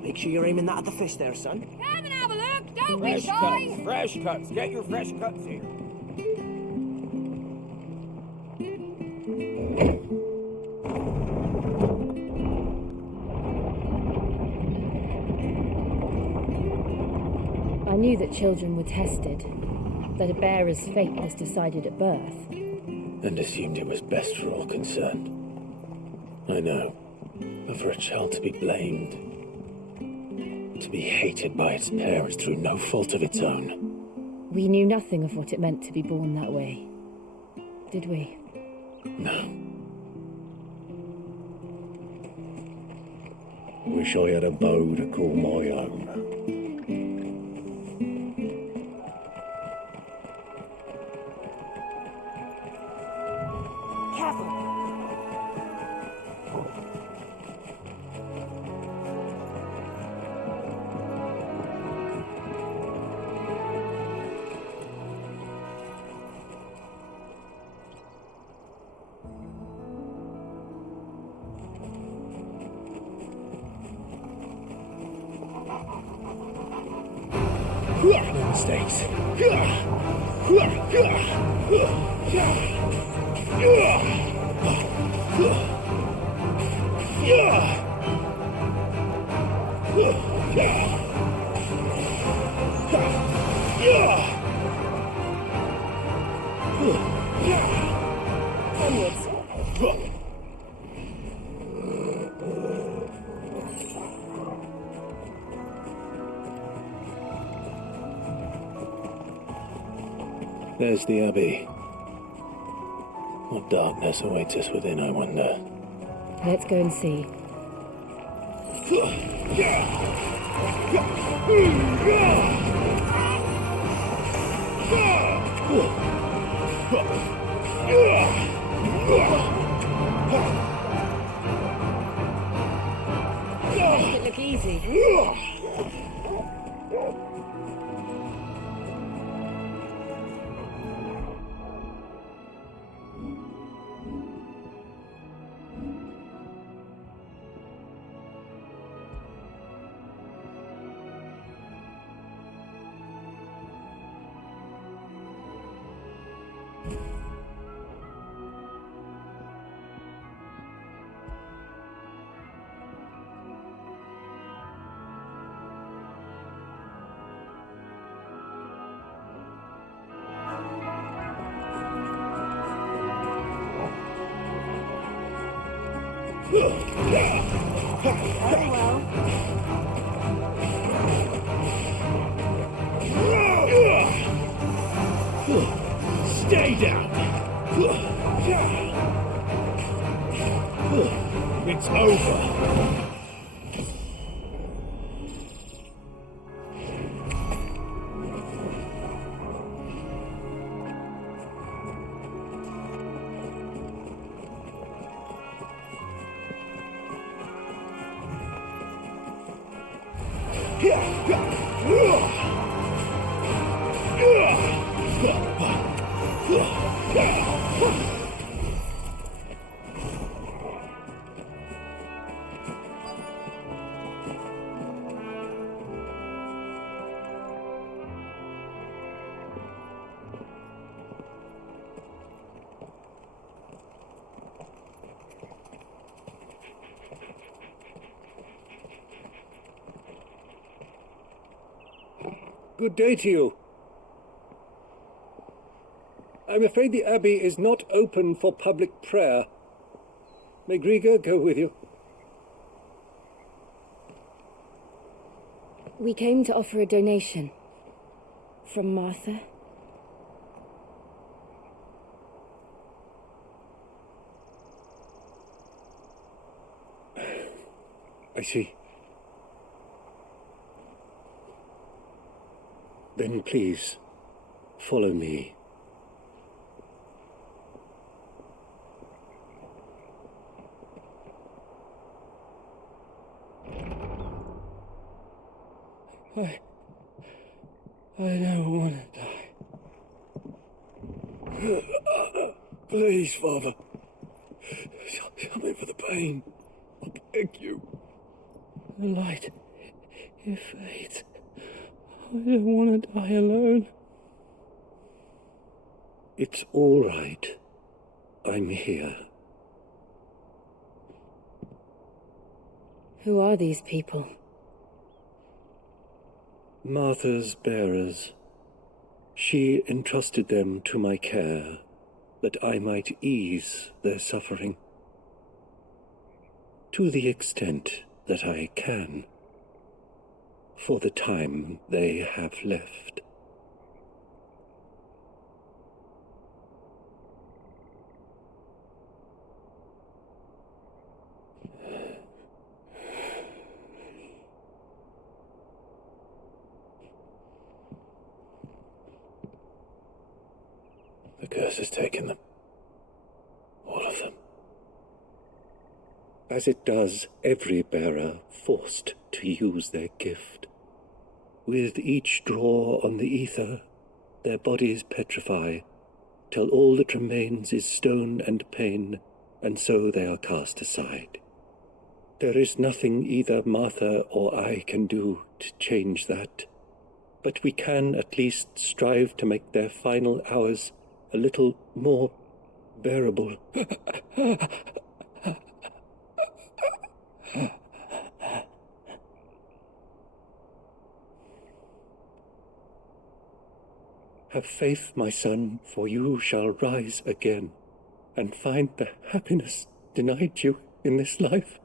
Make sure you're aiming that at the fish there, son. Come and have a look, don't Fresh be shy! cuts, fresh cuts. Get your fresh cuts here. I knew that children were tested, that a bearer's fate was decided at birth. And assumed it was best for all concerned. I know, but for a child to be blamed, to be hated by its parents through no fault of its own. We knew nothing of what it meant to be born that way, did we? No. Wish I had a bow to call my own. Mistakes. There's the Abbey. What darkness awaits us within, I wonder. Let's go and see. Make it look easy. Very well. Stay down! It's over! Good day to you. I'm afraid the Abbey is not open for public prayer. May Griga go with you? We came to offer a donation. From Martha. I see. Then please, follow me. I don't want to die. Please, Father. Come in for the pain. I beg you. The light. It fades. I don't want to die alone. It's all right. I'm here. Who are these people? Martha's bearers. She entrusted them to my care, that I might ease their suffering. To the extent that I can, for the time they have left. The curse has taken them. All of them. As it does every bearer forced to use their gift. With each draw on the ether, their bodies petrify, till all that remains is stone and pain, and so they are cast aside. There is nothing either Martha or I can do to change that, but we can at least strive to make their final hours a little more bearable. Have faith, my son, for you shall rise again, and find the happiness denied you in this life.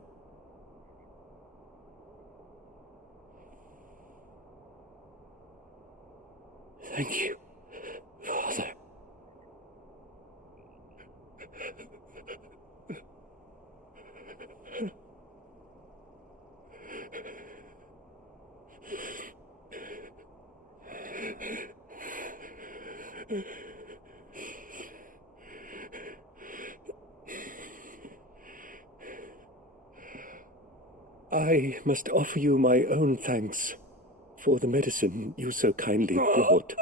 Thank you, Father. I must offer you my own thanks for the medicine you so kindly brought.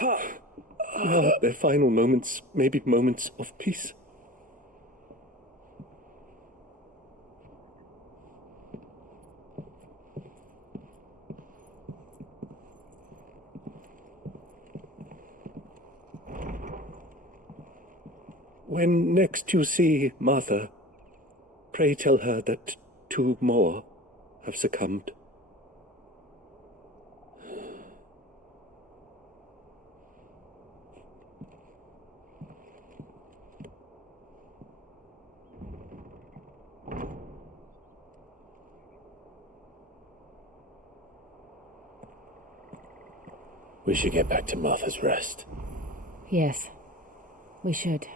Now their final moments may be moments of peace. When next you see Martha, pray tell her that 2 more have succumbed. We should get back to Martha's Rest. Yes, we should.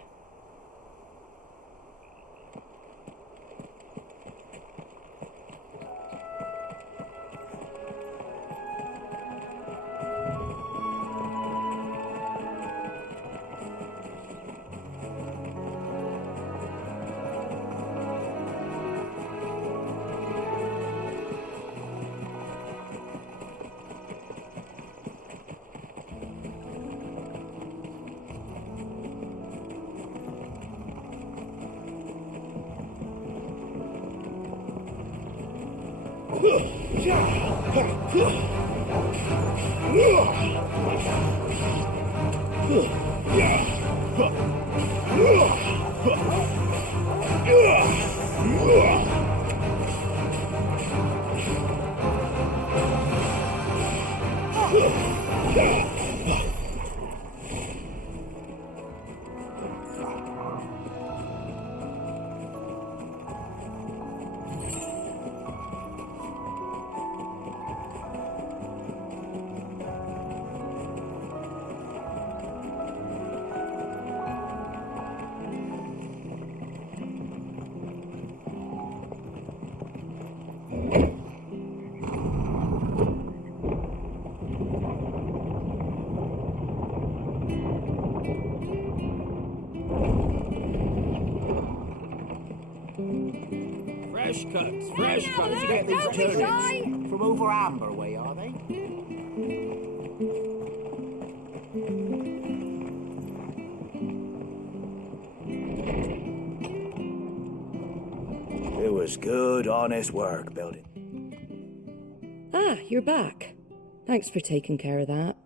Fresh cuts. You get these turnips from over Amber way, are they? It was good, honest work, building. Ah, you're back. Thanks for taking care of that.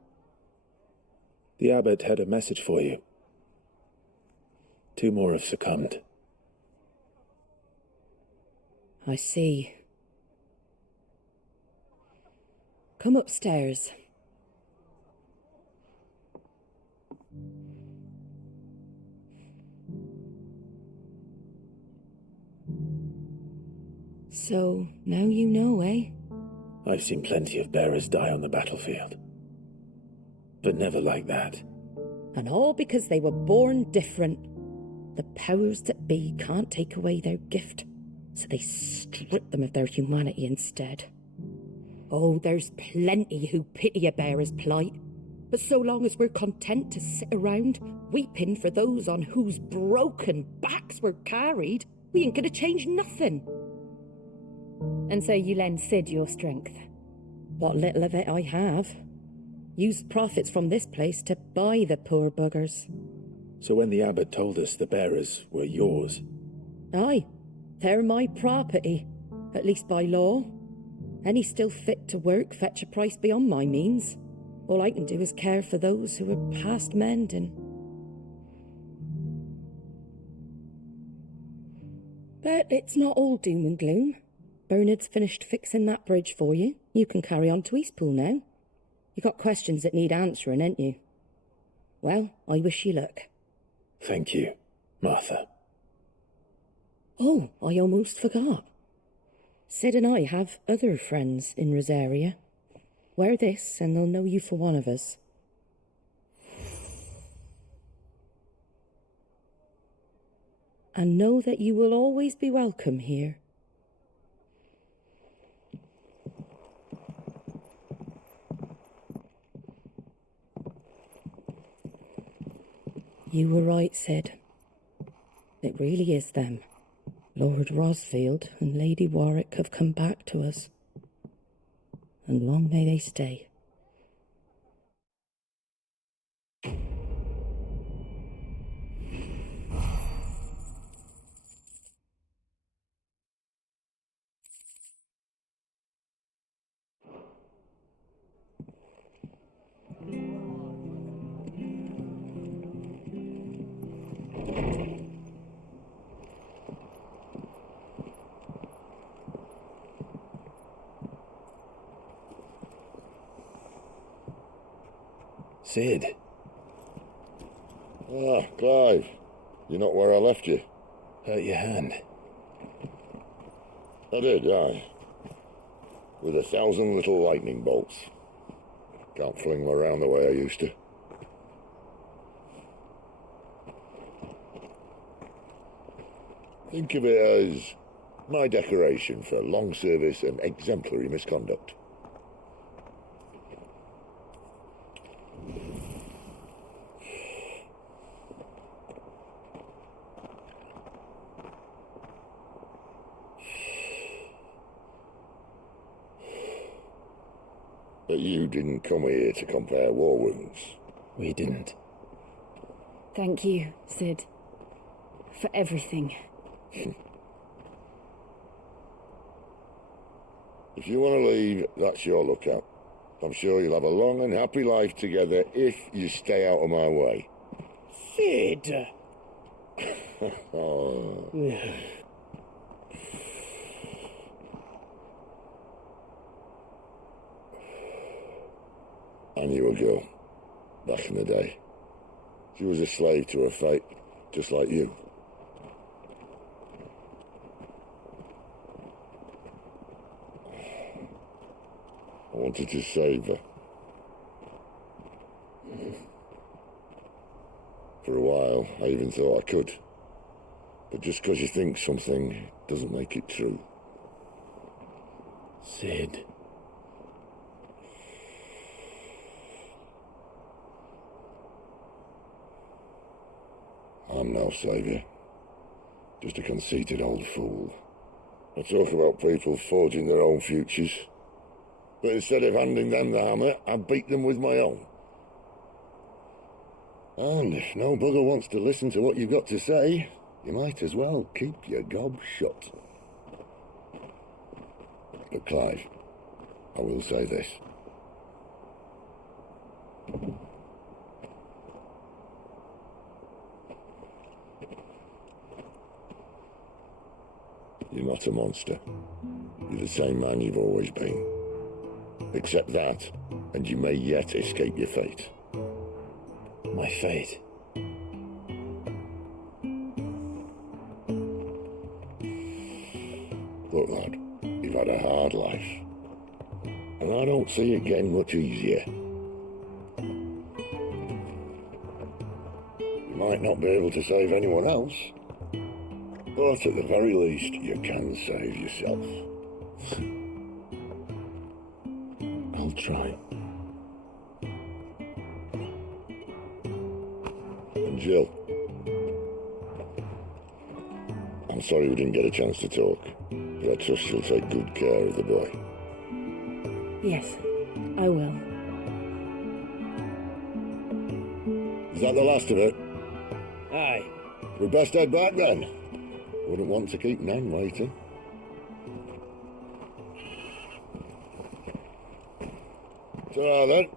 The abbot had a message for you. 2 more have succumbed. I see. Come upstairs. So, now you know, eh? I've seen plenty of bearers die on the battlefield. But never like that. And all because they were born different. The powers that be can't take away their gift, so they strip them of their humanity instead. Oh, there's plenty who pity a bearer's plight. But so long as we're content to sit around, weeping for those on whose broken backs we're carried, we ain't gonna change nothing. And so you lend Sid your strength? What little of it I have. Used profits from this place to buy the poor buggers. So when the abbot told us the bearers were yours... Aye, they're my property, at least by law. Any still fit to work fetch a price beyond my means. All I can do is care for those who are past mending. But it's not all doom and gloom. Bernard's finished fixing that bridge for you. You can carry on to Eastpool now. You got questions that need answering, ain't you? Well, I wish you luck. Thank you, Martha. Oh, I almost forgot. Sid and I have other friends in Rosaria. Wear this and they'll know you for one of us. And know that you will always be welcome here. You were right, Sid. It really is them. Lord Rosfield and Lady Warwick have come back to us. And long may they stay. Sid. Ah, Clive. You're not where I left you. Hurt your hand. I did, aye. With 1,000 little lightning bolts. Can't fling them around the way I used to. Think of it as my decoration for long service and exemplary misconduct. But you didn't come here to compare war wounds. We didn't. Thank you, Sid. For everything. If you want to leave, that's your lookout. I'm sure you'll have a long and happy life together if you stay out of my way. Sid! Oh. I knew a girl, back in the day. She was a slave to her fate, just like you. I wanted to save her. For a while, I even thought I could. But just because you think something doesn't make it true. Sid. I'm no saviour. Just a conceited old fool. I talk about people forging their own futures. But instead of handing them the hammer, I beat them with my own. And if no bugger wants to listen to what you've got to say, you might as well keep your gob shut. But Clive, I will say this. You're not a monster. You're the same man you've always been. Accept that, and you may yet escape your fate. My fate? Look, lad, you've had a hard life. And I don't see it getting much easier. You might not be able to save anyone else, but at the very least, you can save yourself. I'll try. And Jill, I'm sorry we didn't get a chance to talk, but I trust you'll take good care of the boy. Yes, I will. Is that the last of it? Aye. We best head back then. Wouldn't want to keep Nan waiting. Ta-ra then.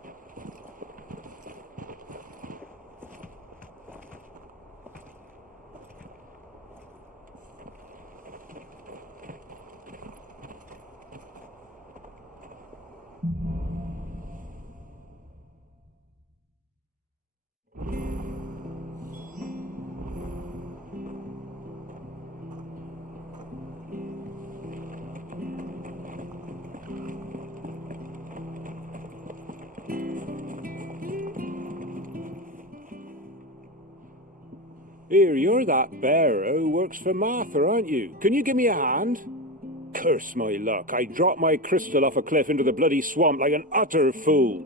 Here, you're that bearer who works for Martha, aren't you? Can you give me a hand? Curse my luck, I dropped my crystal off a cliff into the bloody swamp like an utter fool.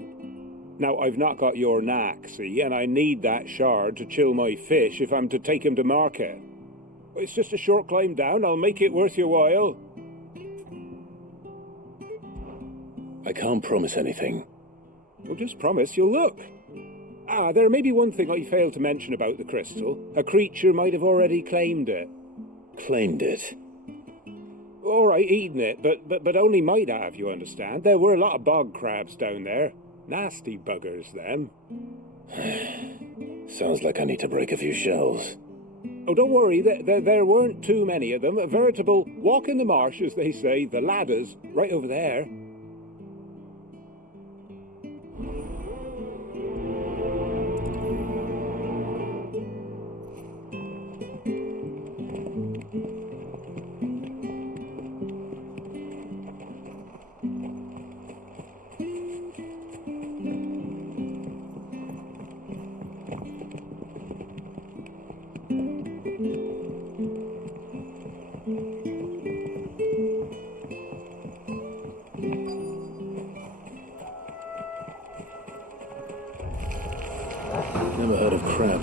Now, I've not got your knack, see, and I need that shard to chill my fish if I'm to take him to market. It's just a short climb down, I'll make it worth your while. I can't promise anything. Well, just promise you'll look. Ah, there may be one thing I failed to mention about the crystal. A creature might have already claimed it. Claimed it? All right, eaten it, but only might have, you understand. There were a lot of bog crabs down there. Nasty buggers, them. Sounds like I need to break a few shells. Oh, don't worry, there weren't too many of them. A veritable walk in the marsh, as they say, the ladders, right over there.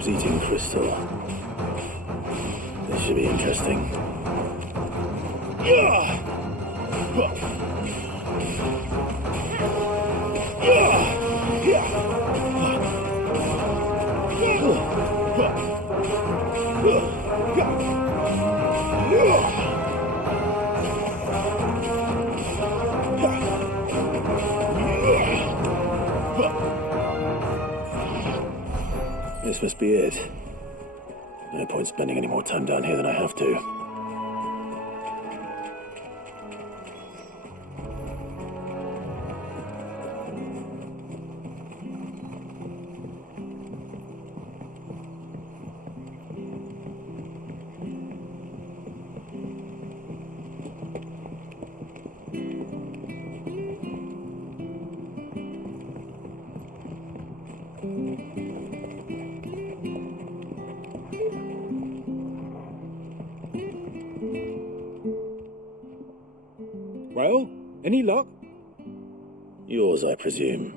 Wolves eating crystal. This should be interesting. This must be it. No point spending any more time down here than I have to. Well, any luck? Yours, I presume.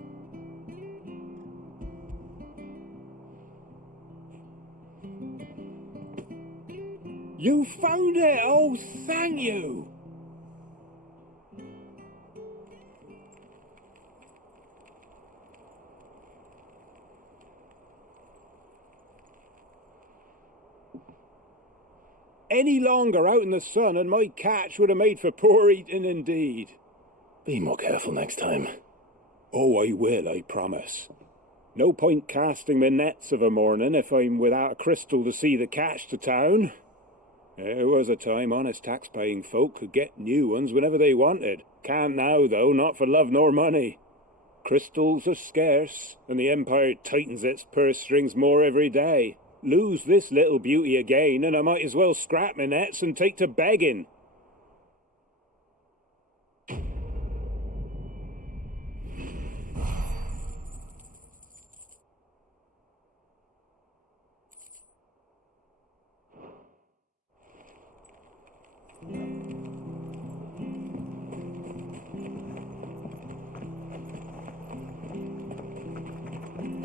You found it! Oh, thank you! Any longer out in the sun and my catch would have made for poor eating indeed. Be more careful next time. Oh, I will, I promise. No point casting my nets of a morning if I'm without a crystal to see the catch to town. There was a time honest tax-paying folk could get new ones whenever they wanted. Can't now, though, not for love nor money. Crystals are scarce, and the Empire tightens its purse strings more every day. Lose this little beauty again, and I might as well scrap my nets and take to begging.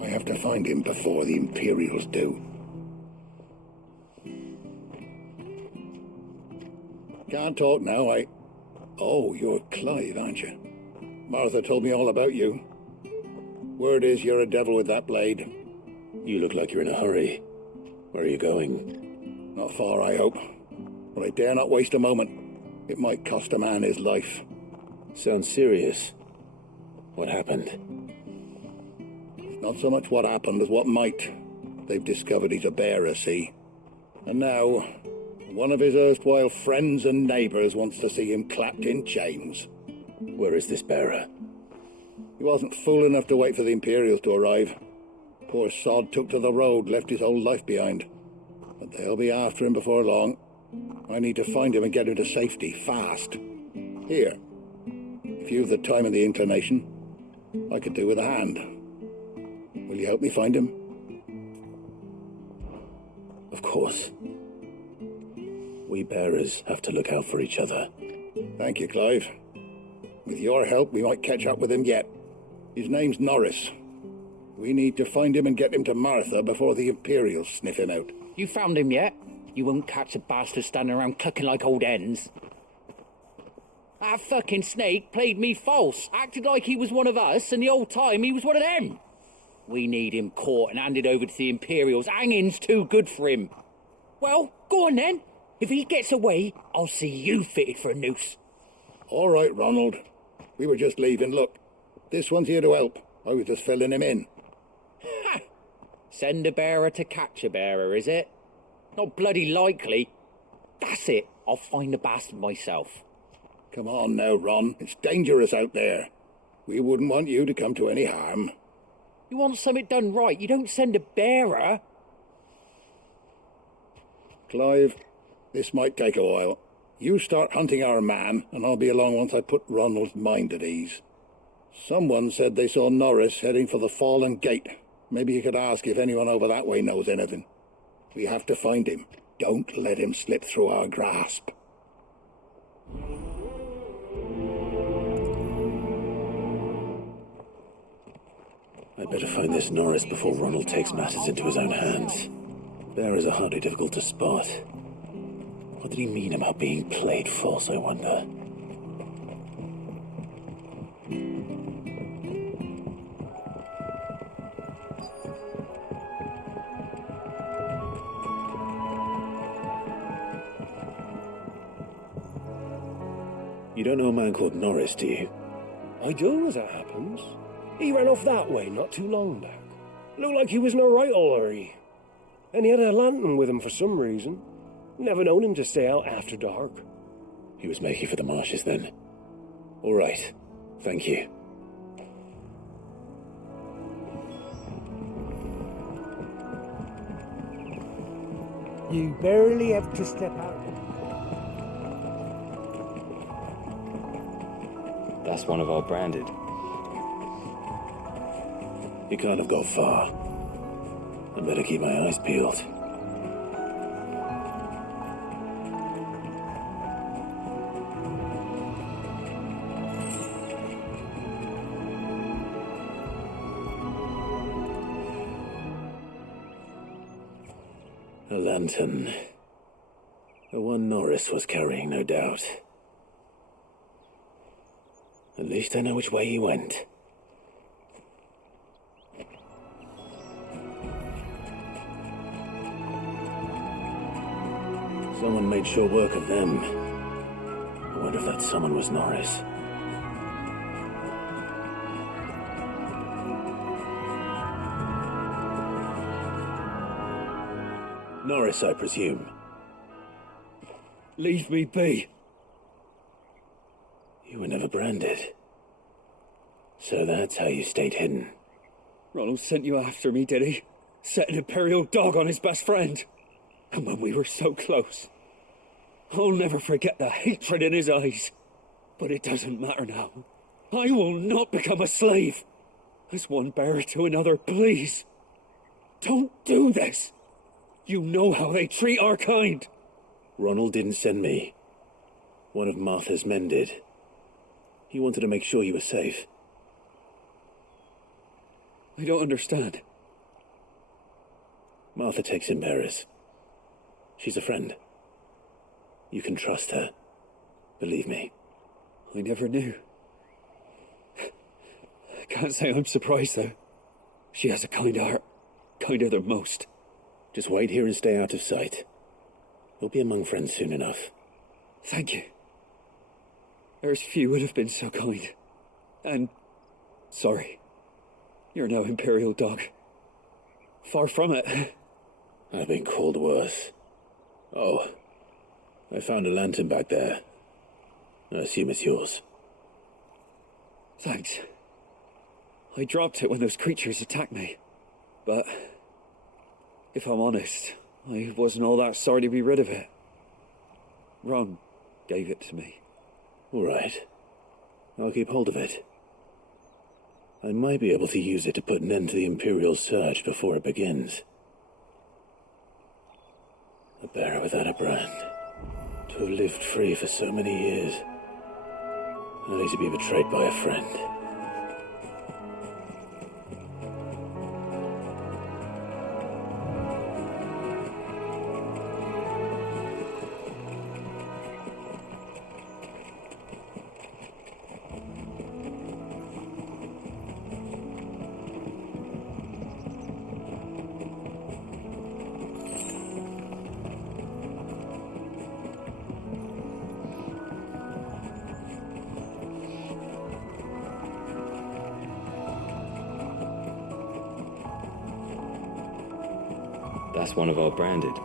I have to find him before the Imperials do. Can't talk now, Oh, you're Clive, aren't you? Martha told me all about you. Word is you're a devil with that blade. You look like you're in a hurry. Where are you going? Not far, I hope. But I dare not waste a moment. It might cost a man his life. Sounds serious. What happened? Not so much what happened as what might. They've discovered he's a bearer, see? And now, one of his erstwhile friends and neighbours wants to see him clapped in chains. Where is this bearer? He wasn't fool enough to wait for the Imperials to arrive. Poor sod took to the road, left his whole life behind. But they'll be after him before long. I need to find him and get him to safety, fast. Here, if you've the time and the inclination, I could do with a hand. Will you help me find him? Of course. We bearers have to look out for each other. Thank you, Clive. With your help, we might catch up with him yet. His name's Norris. We need to find him and get him to Martha before the Imperials sniff him out. You found him yet? You won't catch a bastard standing around clucking like old hens. That fucking snake played me false, acted like he was one of us, and the whole time he was one of them. We need him caught and handed over to the Imperials. Hanging's too good for him. Well, go on then. If he gets away, I'll see you fitted for a noose. All right, Ronald. We were just leaving. Look, this one's here to help. I was just filling him in. Ha! Send a bearer to catch a bearer, is it? Not bloody likely. That's it. I'll find the bastard myself. Come on now, Ron. It's dangerous out there. We wouldn't want you to come to any harm. You want something done right, you don't send a bearer. Clive, this might take a while. You start hunting our man, and I'll be along once I put Ronald's mind at ease. Someone said they saw Norris heading for the Fallen Gate. Maybe you could ask if anyone over that way knows anything. We have to find him. Don't let him slip through our grasp. I'd better find this Norris before Ronald takes matters into his own hands. Bearers are hardly difficult to spot. What did he mean about being played false, I wonder? You don't know a man called Norris, do you? I do, as it happens. He ran off that way not too long back. Looked like he was in a right hurry. And he had a lantern with him for some reason. Never known him to stay out after dark. He was making for the marshes then. All right. Thank you. You barely have to step out. That's one of our branded. You can't have got far. I better keep my eyes peeled. A lantern. The one Norris was carrying, no doubt. At least I know which way he went. Someone made short work of them. I wonder if that someone was Norris. Norris, I presume. Leave me be. You were never branded. So that's how you stayed hidden. Ronald sent you after me, did he? Set an Imperial dog on his best friend. And when we were so close. I'll never forget the hatred in his eyes. But it doesn't matter now. I will not become a slave. As one bearer to another, please. Don't do this. You know how they treat our kind. Ronald didn't send me. One of Martha's men did. He wanted to make sure you were safe. I don't understand. Martha takes in bearers. She's a friend. You can trust her. Believe me. I never knew. I can't say I'm surprised, though. She has a kind heart. Kinder than most. Just wait here and stay out of sight. We'll be among friends soon enough. Thank you. There's few would have been so kind. And sorry. You're no Imperial dog. Far from it. I've been called worse. Oh, I found a lantern back there. I assume it's yours. Thanks. I dropped it when those creatures attacked me. But if I'm honest, I wasn't all that sorry to be rid of it. Ron gave it to me. All right. I'll keep hold of it. I might be able to use it to put an end to the Imperial surge before it begins. A bearer without a brand. To have lived free for so many years. Only to be betrayed by a friend. That's one of our branded.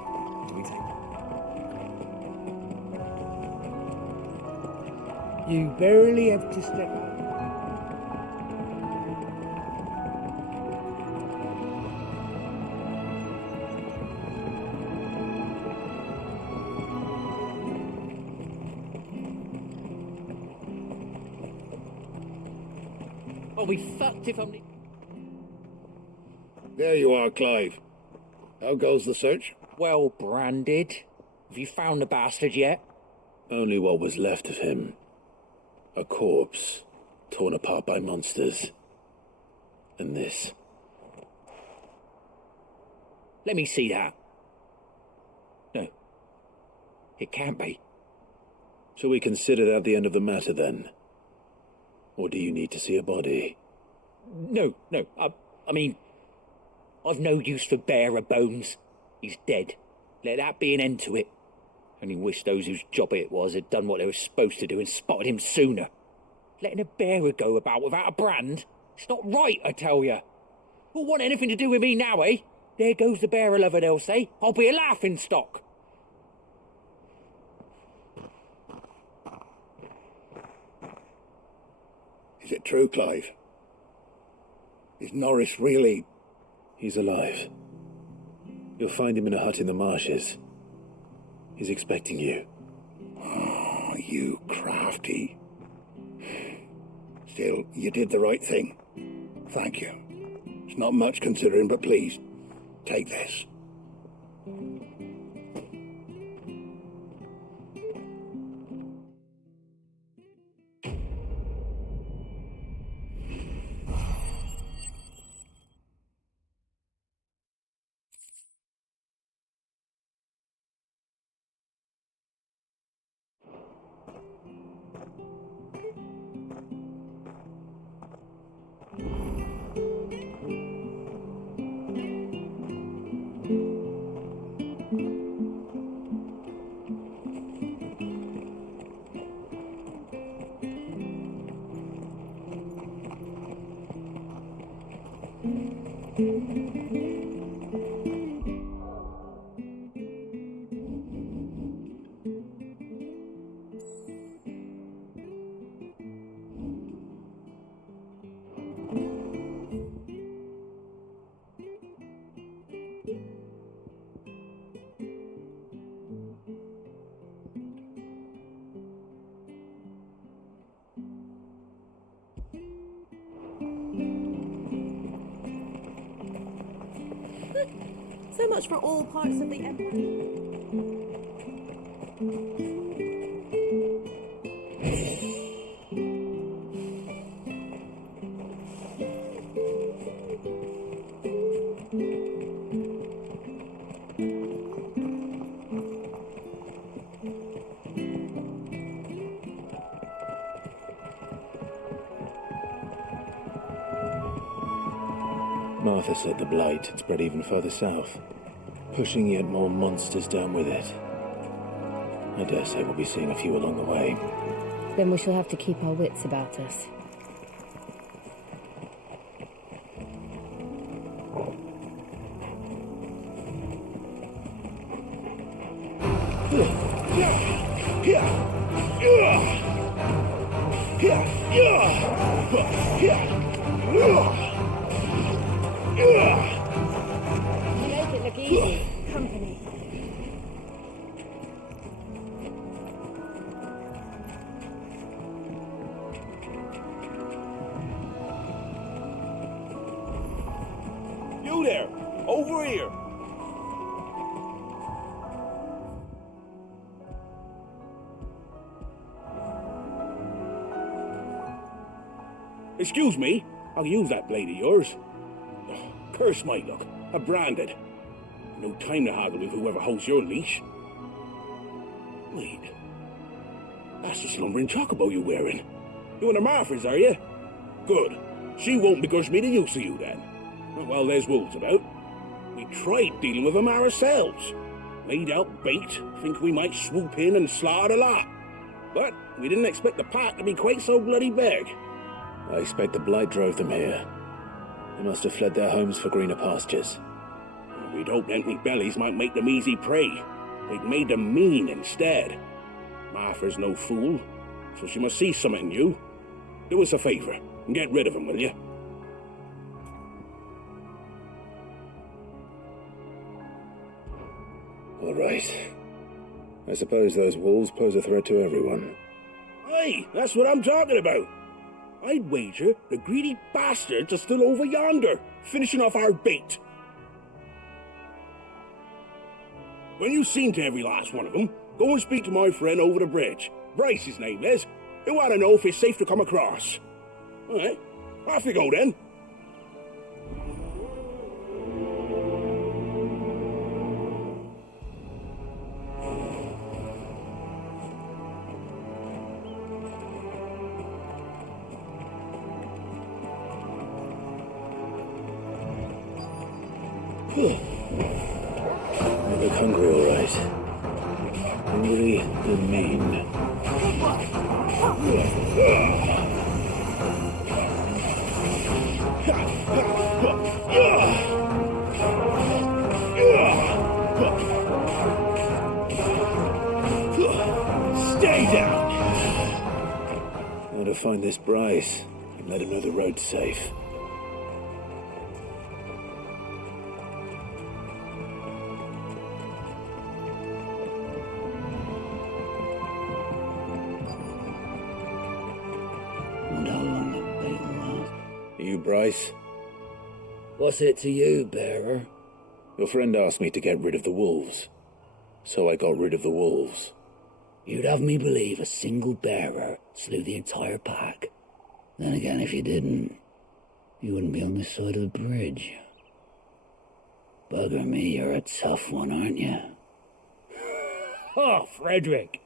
You barely have to step out. I'll be fucked if I'm... There you are, Clive. How goes the search? Well branded. Have you found the bastard yet? Only what was left of him. A corpse, torn apart by monsters. And this. Let me see that. No. It can't be. Shall we consider that the end of the matter, then? Or do you need to see a body? No. I mean, I've no use for bearer bones. He's dead. Let that be an end to it. Only wish those whose job it was had done what they were supposed to do and spotted him sooner. Letting a bearer go about without a brand? It's not right, I tell you. Who'll want anything to do with me now, eh? There goes the bearer lover, they'll say. I'll be a laughing stock. Is it true, Clive? Is Norris really... He's alive. You'll find him in a hut in the marshes. He's expecting you. Oh, you crafty. Still, you did the right thing. Thank you. It's not much considering, but please, take this. So much for all parts of the empire. Martha said the blight had spread even further south, pushing yet more monsters down with it. I dare say we'll be seeing a few along the way. Then we shall have to keep our wits about us. You make it look easy. Company. You there! Over here! Excuse me, I'll use that blade of yours. Curse my luck, I'm branded. No time to haggle with whoever holds your leash. Wait, that's the slumbering chocobo you're wearing. You one of Martha's, are you? Good. She won't begrudge me the use of you then. Well, there's wolves about. We tried dealing with them ourselves. Laid out bait, think we might swoop in and slaughter the lot. But we didn't expect the pack to be quite so bloody big. I expect the blight drove them here. They must have fled their homes for greener pastures. We'd hoped empty bellies might make them easy prey. They'd made them mean instead. Martha's no fool, so she must see something in you. Do us a favour and get rid of them, will you? All right. I suppose those wolves pose a threat to everyone. Aye, that's what I'm talking about. I'd wager the greedy bastards are still over yonder, finishing off our bait. When you've seen to every last one of them, go and speak to my friend over the bridge. Bryce, his name is. He want to know if it's safe to come across. All right, off you go then. You look hungry, all right. Hungry and mean. Stay down! How to find this Bryce and let him know the road's safe. Wonder how long that bait will last. You, Bryce? What's it to you, bearer? Your friend asked me to get rid of the wolves, so I got rid of the wolves. You'd have me believe a single bearer slew the entire pack. Then again, if you didn't, you wouldn't be on this side of the bridge. Bugger me, you're a tough one, aren't you? Oh, Frederick!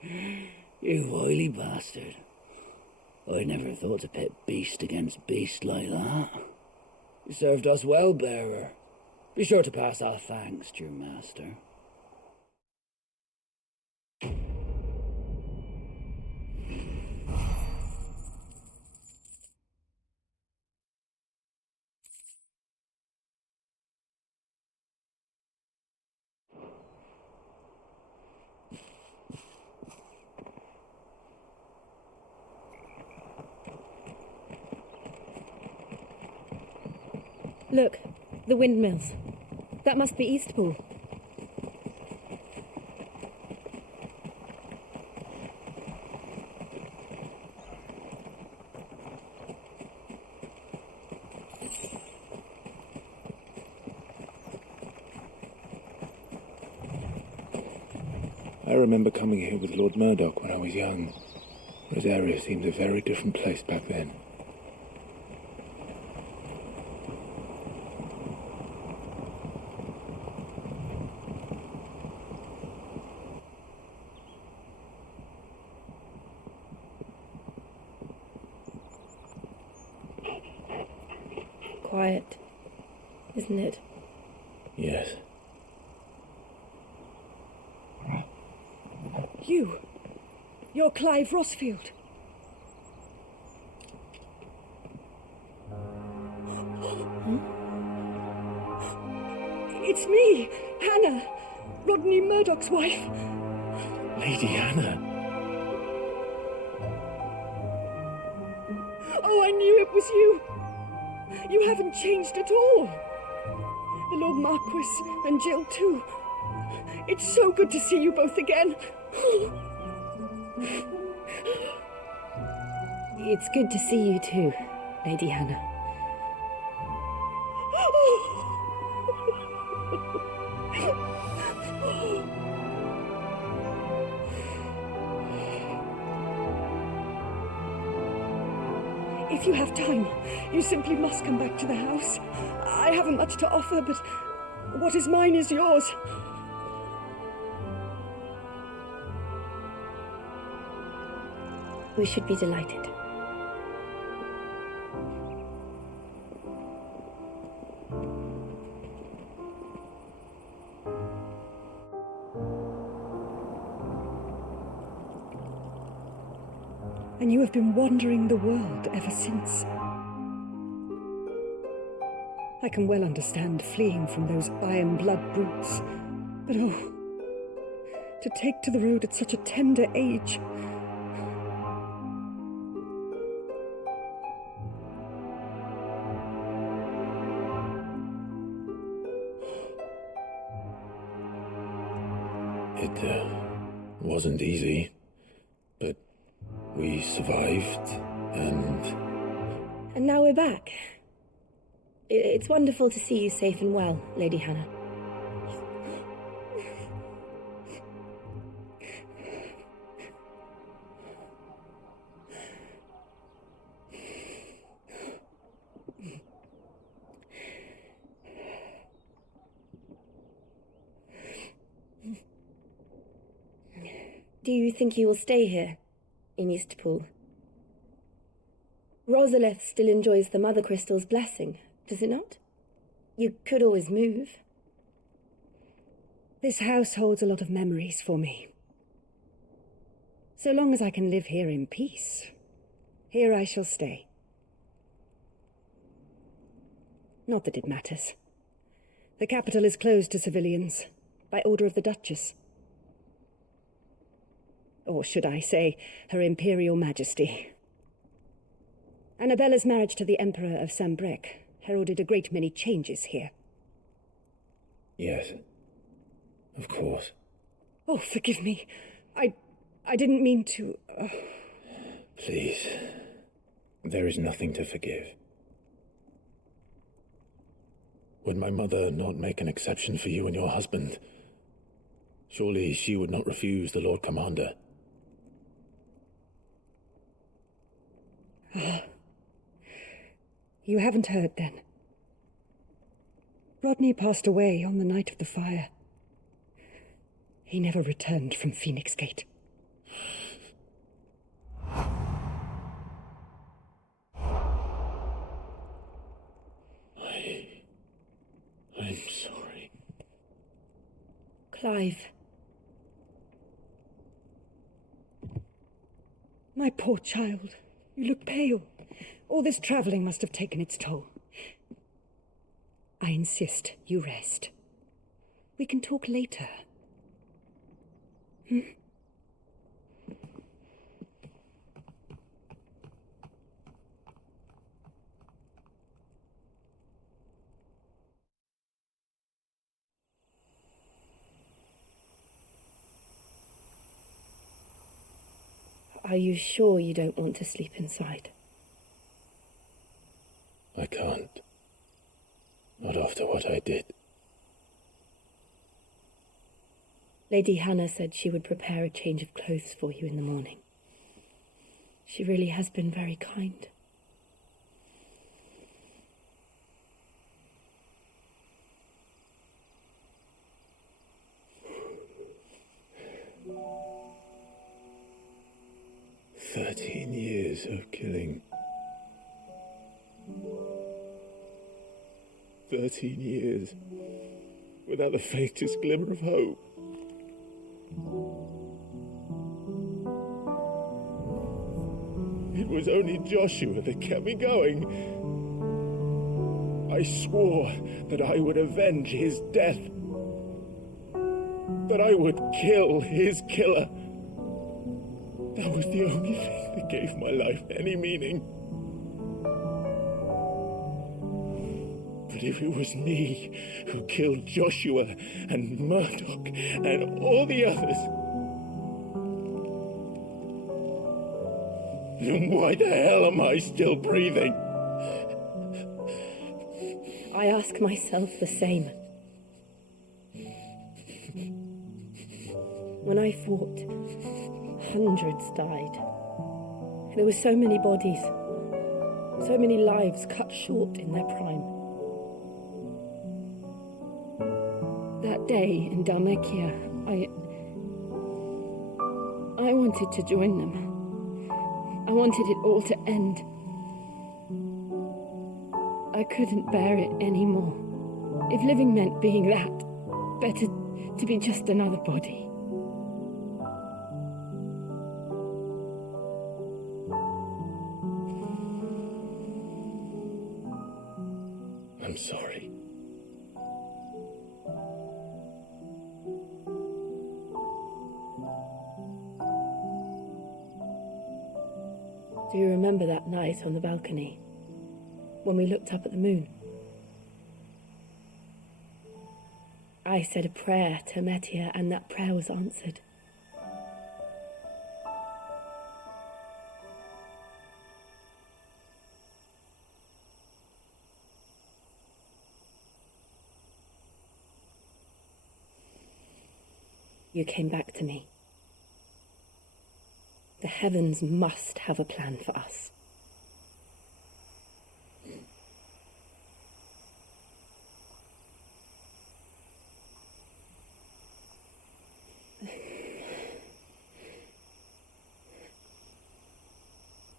You wily bastard. I never thought to pit beast against beast like that. You served us well, bearer. Be sure to pass our thanks to your master. Look, the windmills. That must be Eastpool. I remember coming here with Lord Murdoch when I was young. This area seemed a very different place back then. Quiet, isn't it? Yes. You're Clive Rossfield. It's me, Hannah, Rodney Murdoch's wife. Lady Hannah. Oh, I knew it was you. You haven't changed at all. The Lord Marquis and Jill too. It's so good to see you both again. It's good to see you too, Lady Hannah. If you have time, you simply must come back to the house. I haven't much to offer, but what is mine is yours. We should be delighted. And you have been wandering the world ever since. I can well understand fleeing from those iron blood brutes, but oh, to take to the road at such a tender age. It wasn't easy, but we survived, and now we're back. It's wonderful to see you safe and well, Lady Hannah. Do you think you will stay here, in Eastpool? Rosalith still enjoys the Mother Crystal's blessing, does it not? You could always move. This house holds a lot of memories for me. So long as I can live here in peace, here I shall stay. Not that it matters. The capital is closed to civilians, by order of the Duchess. Or should I say, Her Imperial Majesty. Annabella's marriage to the Emperor of Sambrec heralded a great many changes here. Yes. Of course. Oh, forgive me. I didn't mean to... Please. There is nothing to forgive. Would my mother not make an exception for you and your husband? Surely she would not refuse the Lord Commander. You haven't heard, then. Rodney passed away on the night of the fire. He never returned from Phoenix Gate. I'm sorry. Clive. My poor child. You look pale. All this travelling must have taken its toll. I insist you rest. We can talk later. Hmm? Are you sure you don't want to sleep inside? I can't. Not after what I did. Lady Hannah said she would prepare a change of clothes for you in the morning. She really has been very kind. Years of killing. 13 years without the faintest glimmer of hope. It was only Joshua that kept me going. I swore that I would avenge his death. That I would kill his killer. That was the only thing that gave my life any meaning. But if it was me who killed Joshua and Murdoch and all the others, then why the hell am I still breathing? I ask myself the same. When I fought, hundreds died. There were so many bodies, so many lives cut short in their prime. That day in Dalmekia, I wanted to join them. I wanted it all to end. I couldn't bear it anymore. If living meant being that, better to be just another body. I'm sorry. Do you remember that night on the balcony, when we looked up at the moon? I said a prayer to Metia, and that prayer was answered. You came back to me. The heavens must have a plan for us.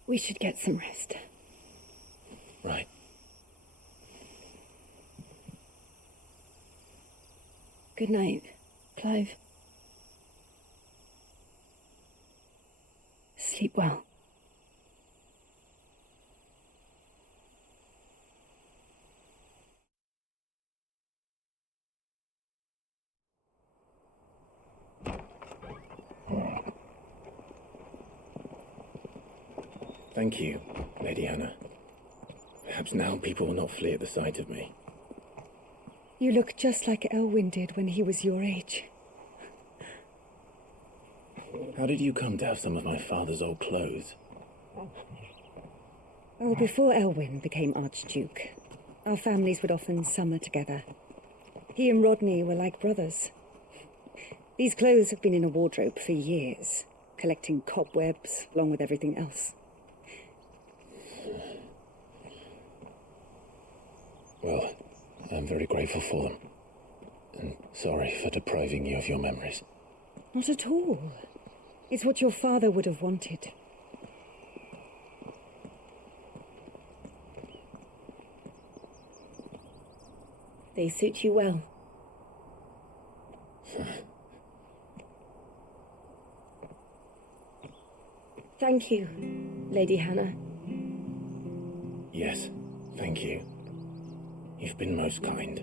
We should get some rest. Right. Good night, Clive. Sleep well. Thank you, Lady Hannah. Perhaps now people will not flee at the sight of me. You look just like Elwyn did when he was your age. How did you come to have some of my father's old clothes? Oh, before Elwyn became Archduke, our families would often summer together. He and Rodney were like brothers. These clothes have been in a wardrobe for years, collecting cobwebs along with everything else. Well, I'm very grateful for them. And sorry for depriving you of your memories. Not at all. It's what your father would have wanted. They suit you well. Thank you, Lady Hannah. Yes, thank you. You've been most kind.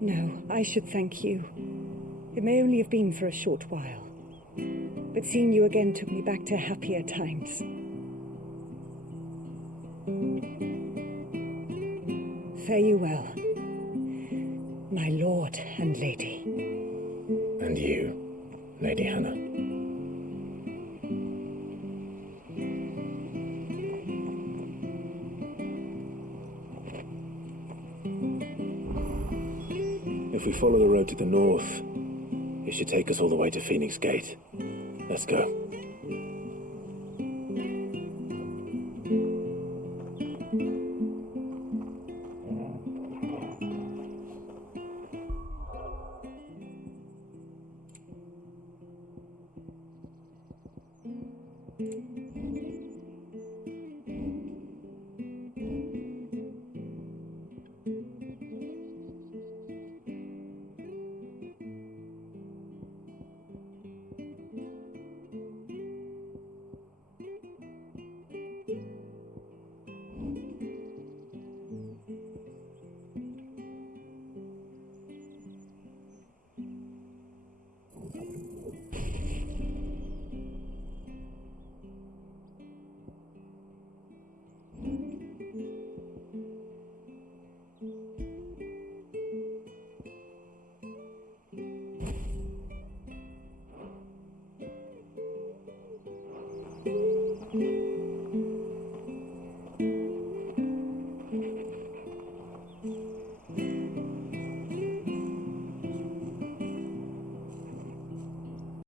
No, I should thank you. It may only have been for a short while, but seeing you again took me back to happier times. Fare you well, my lord and lady. And you, Lady Hannah. If we follow the road to the north, it should take us all the way to Phoenix Gate. Let's go.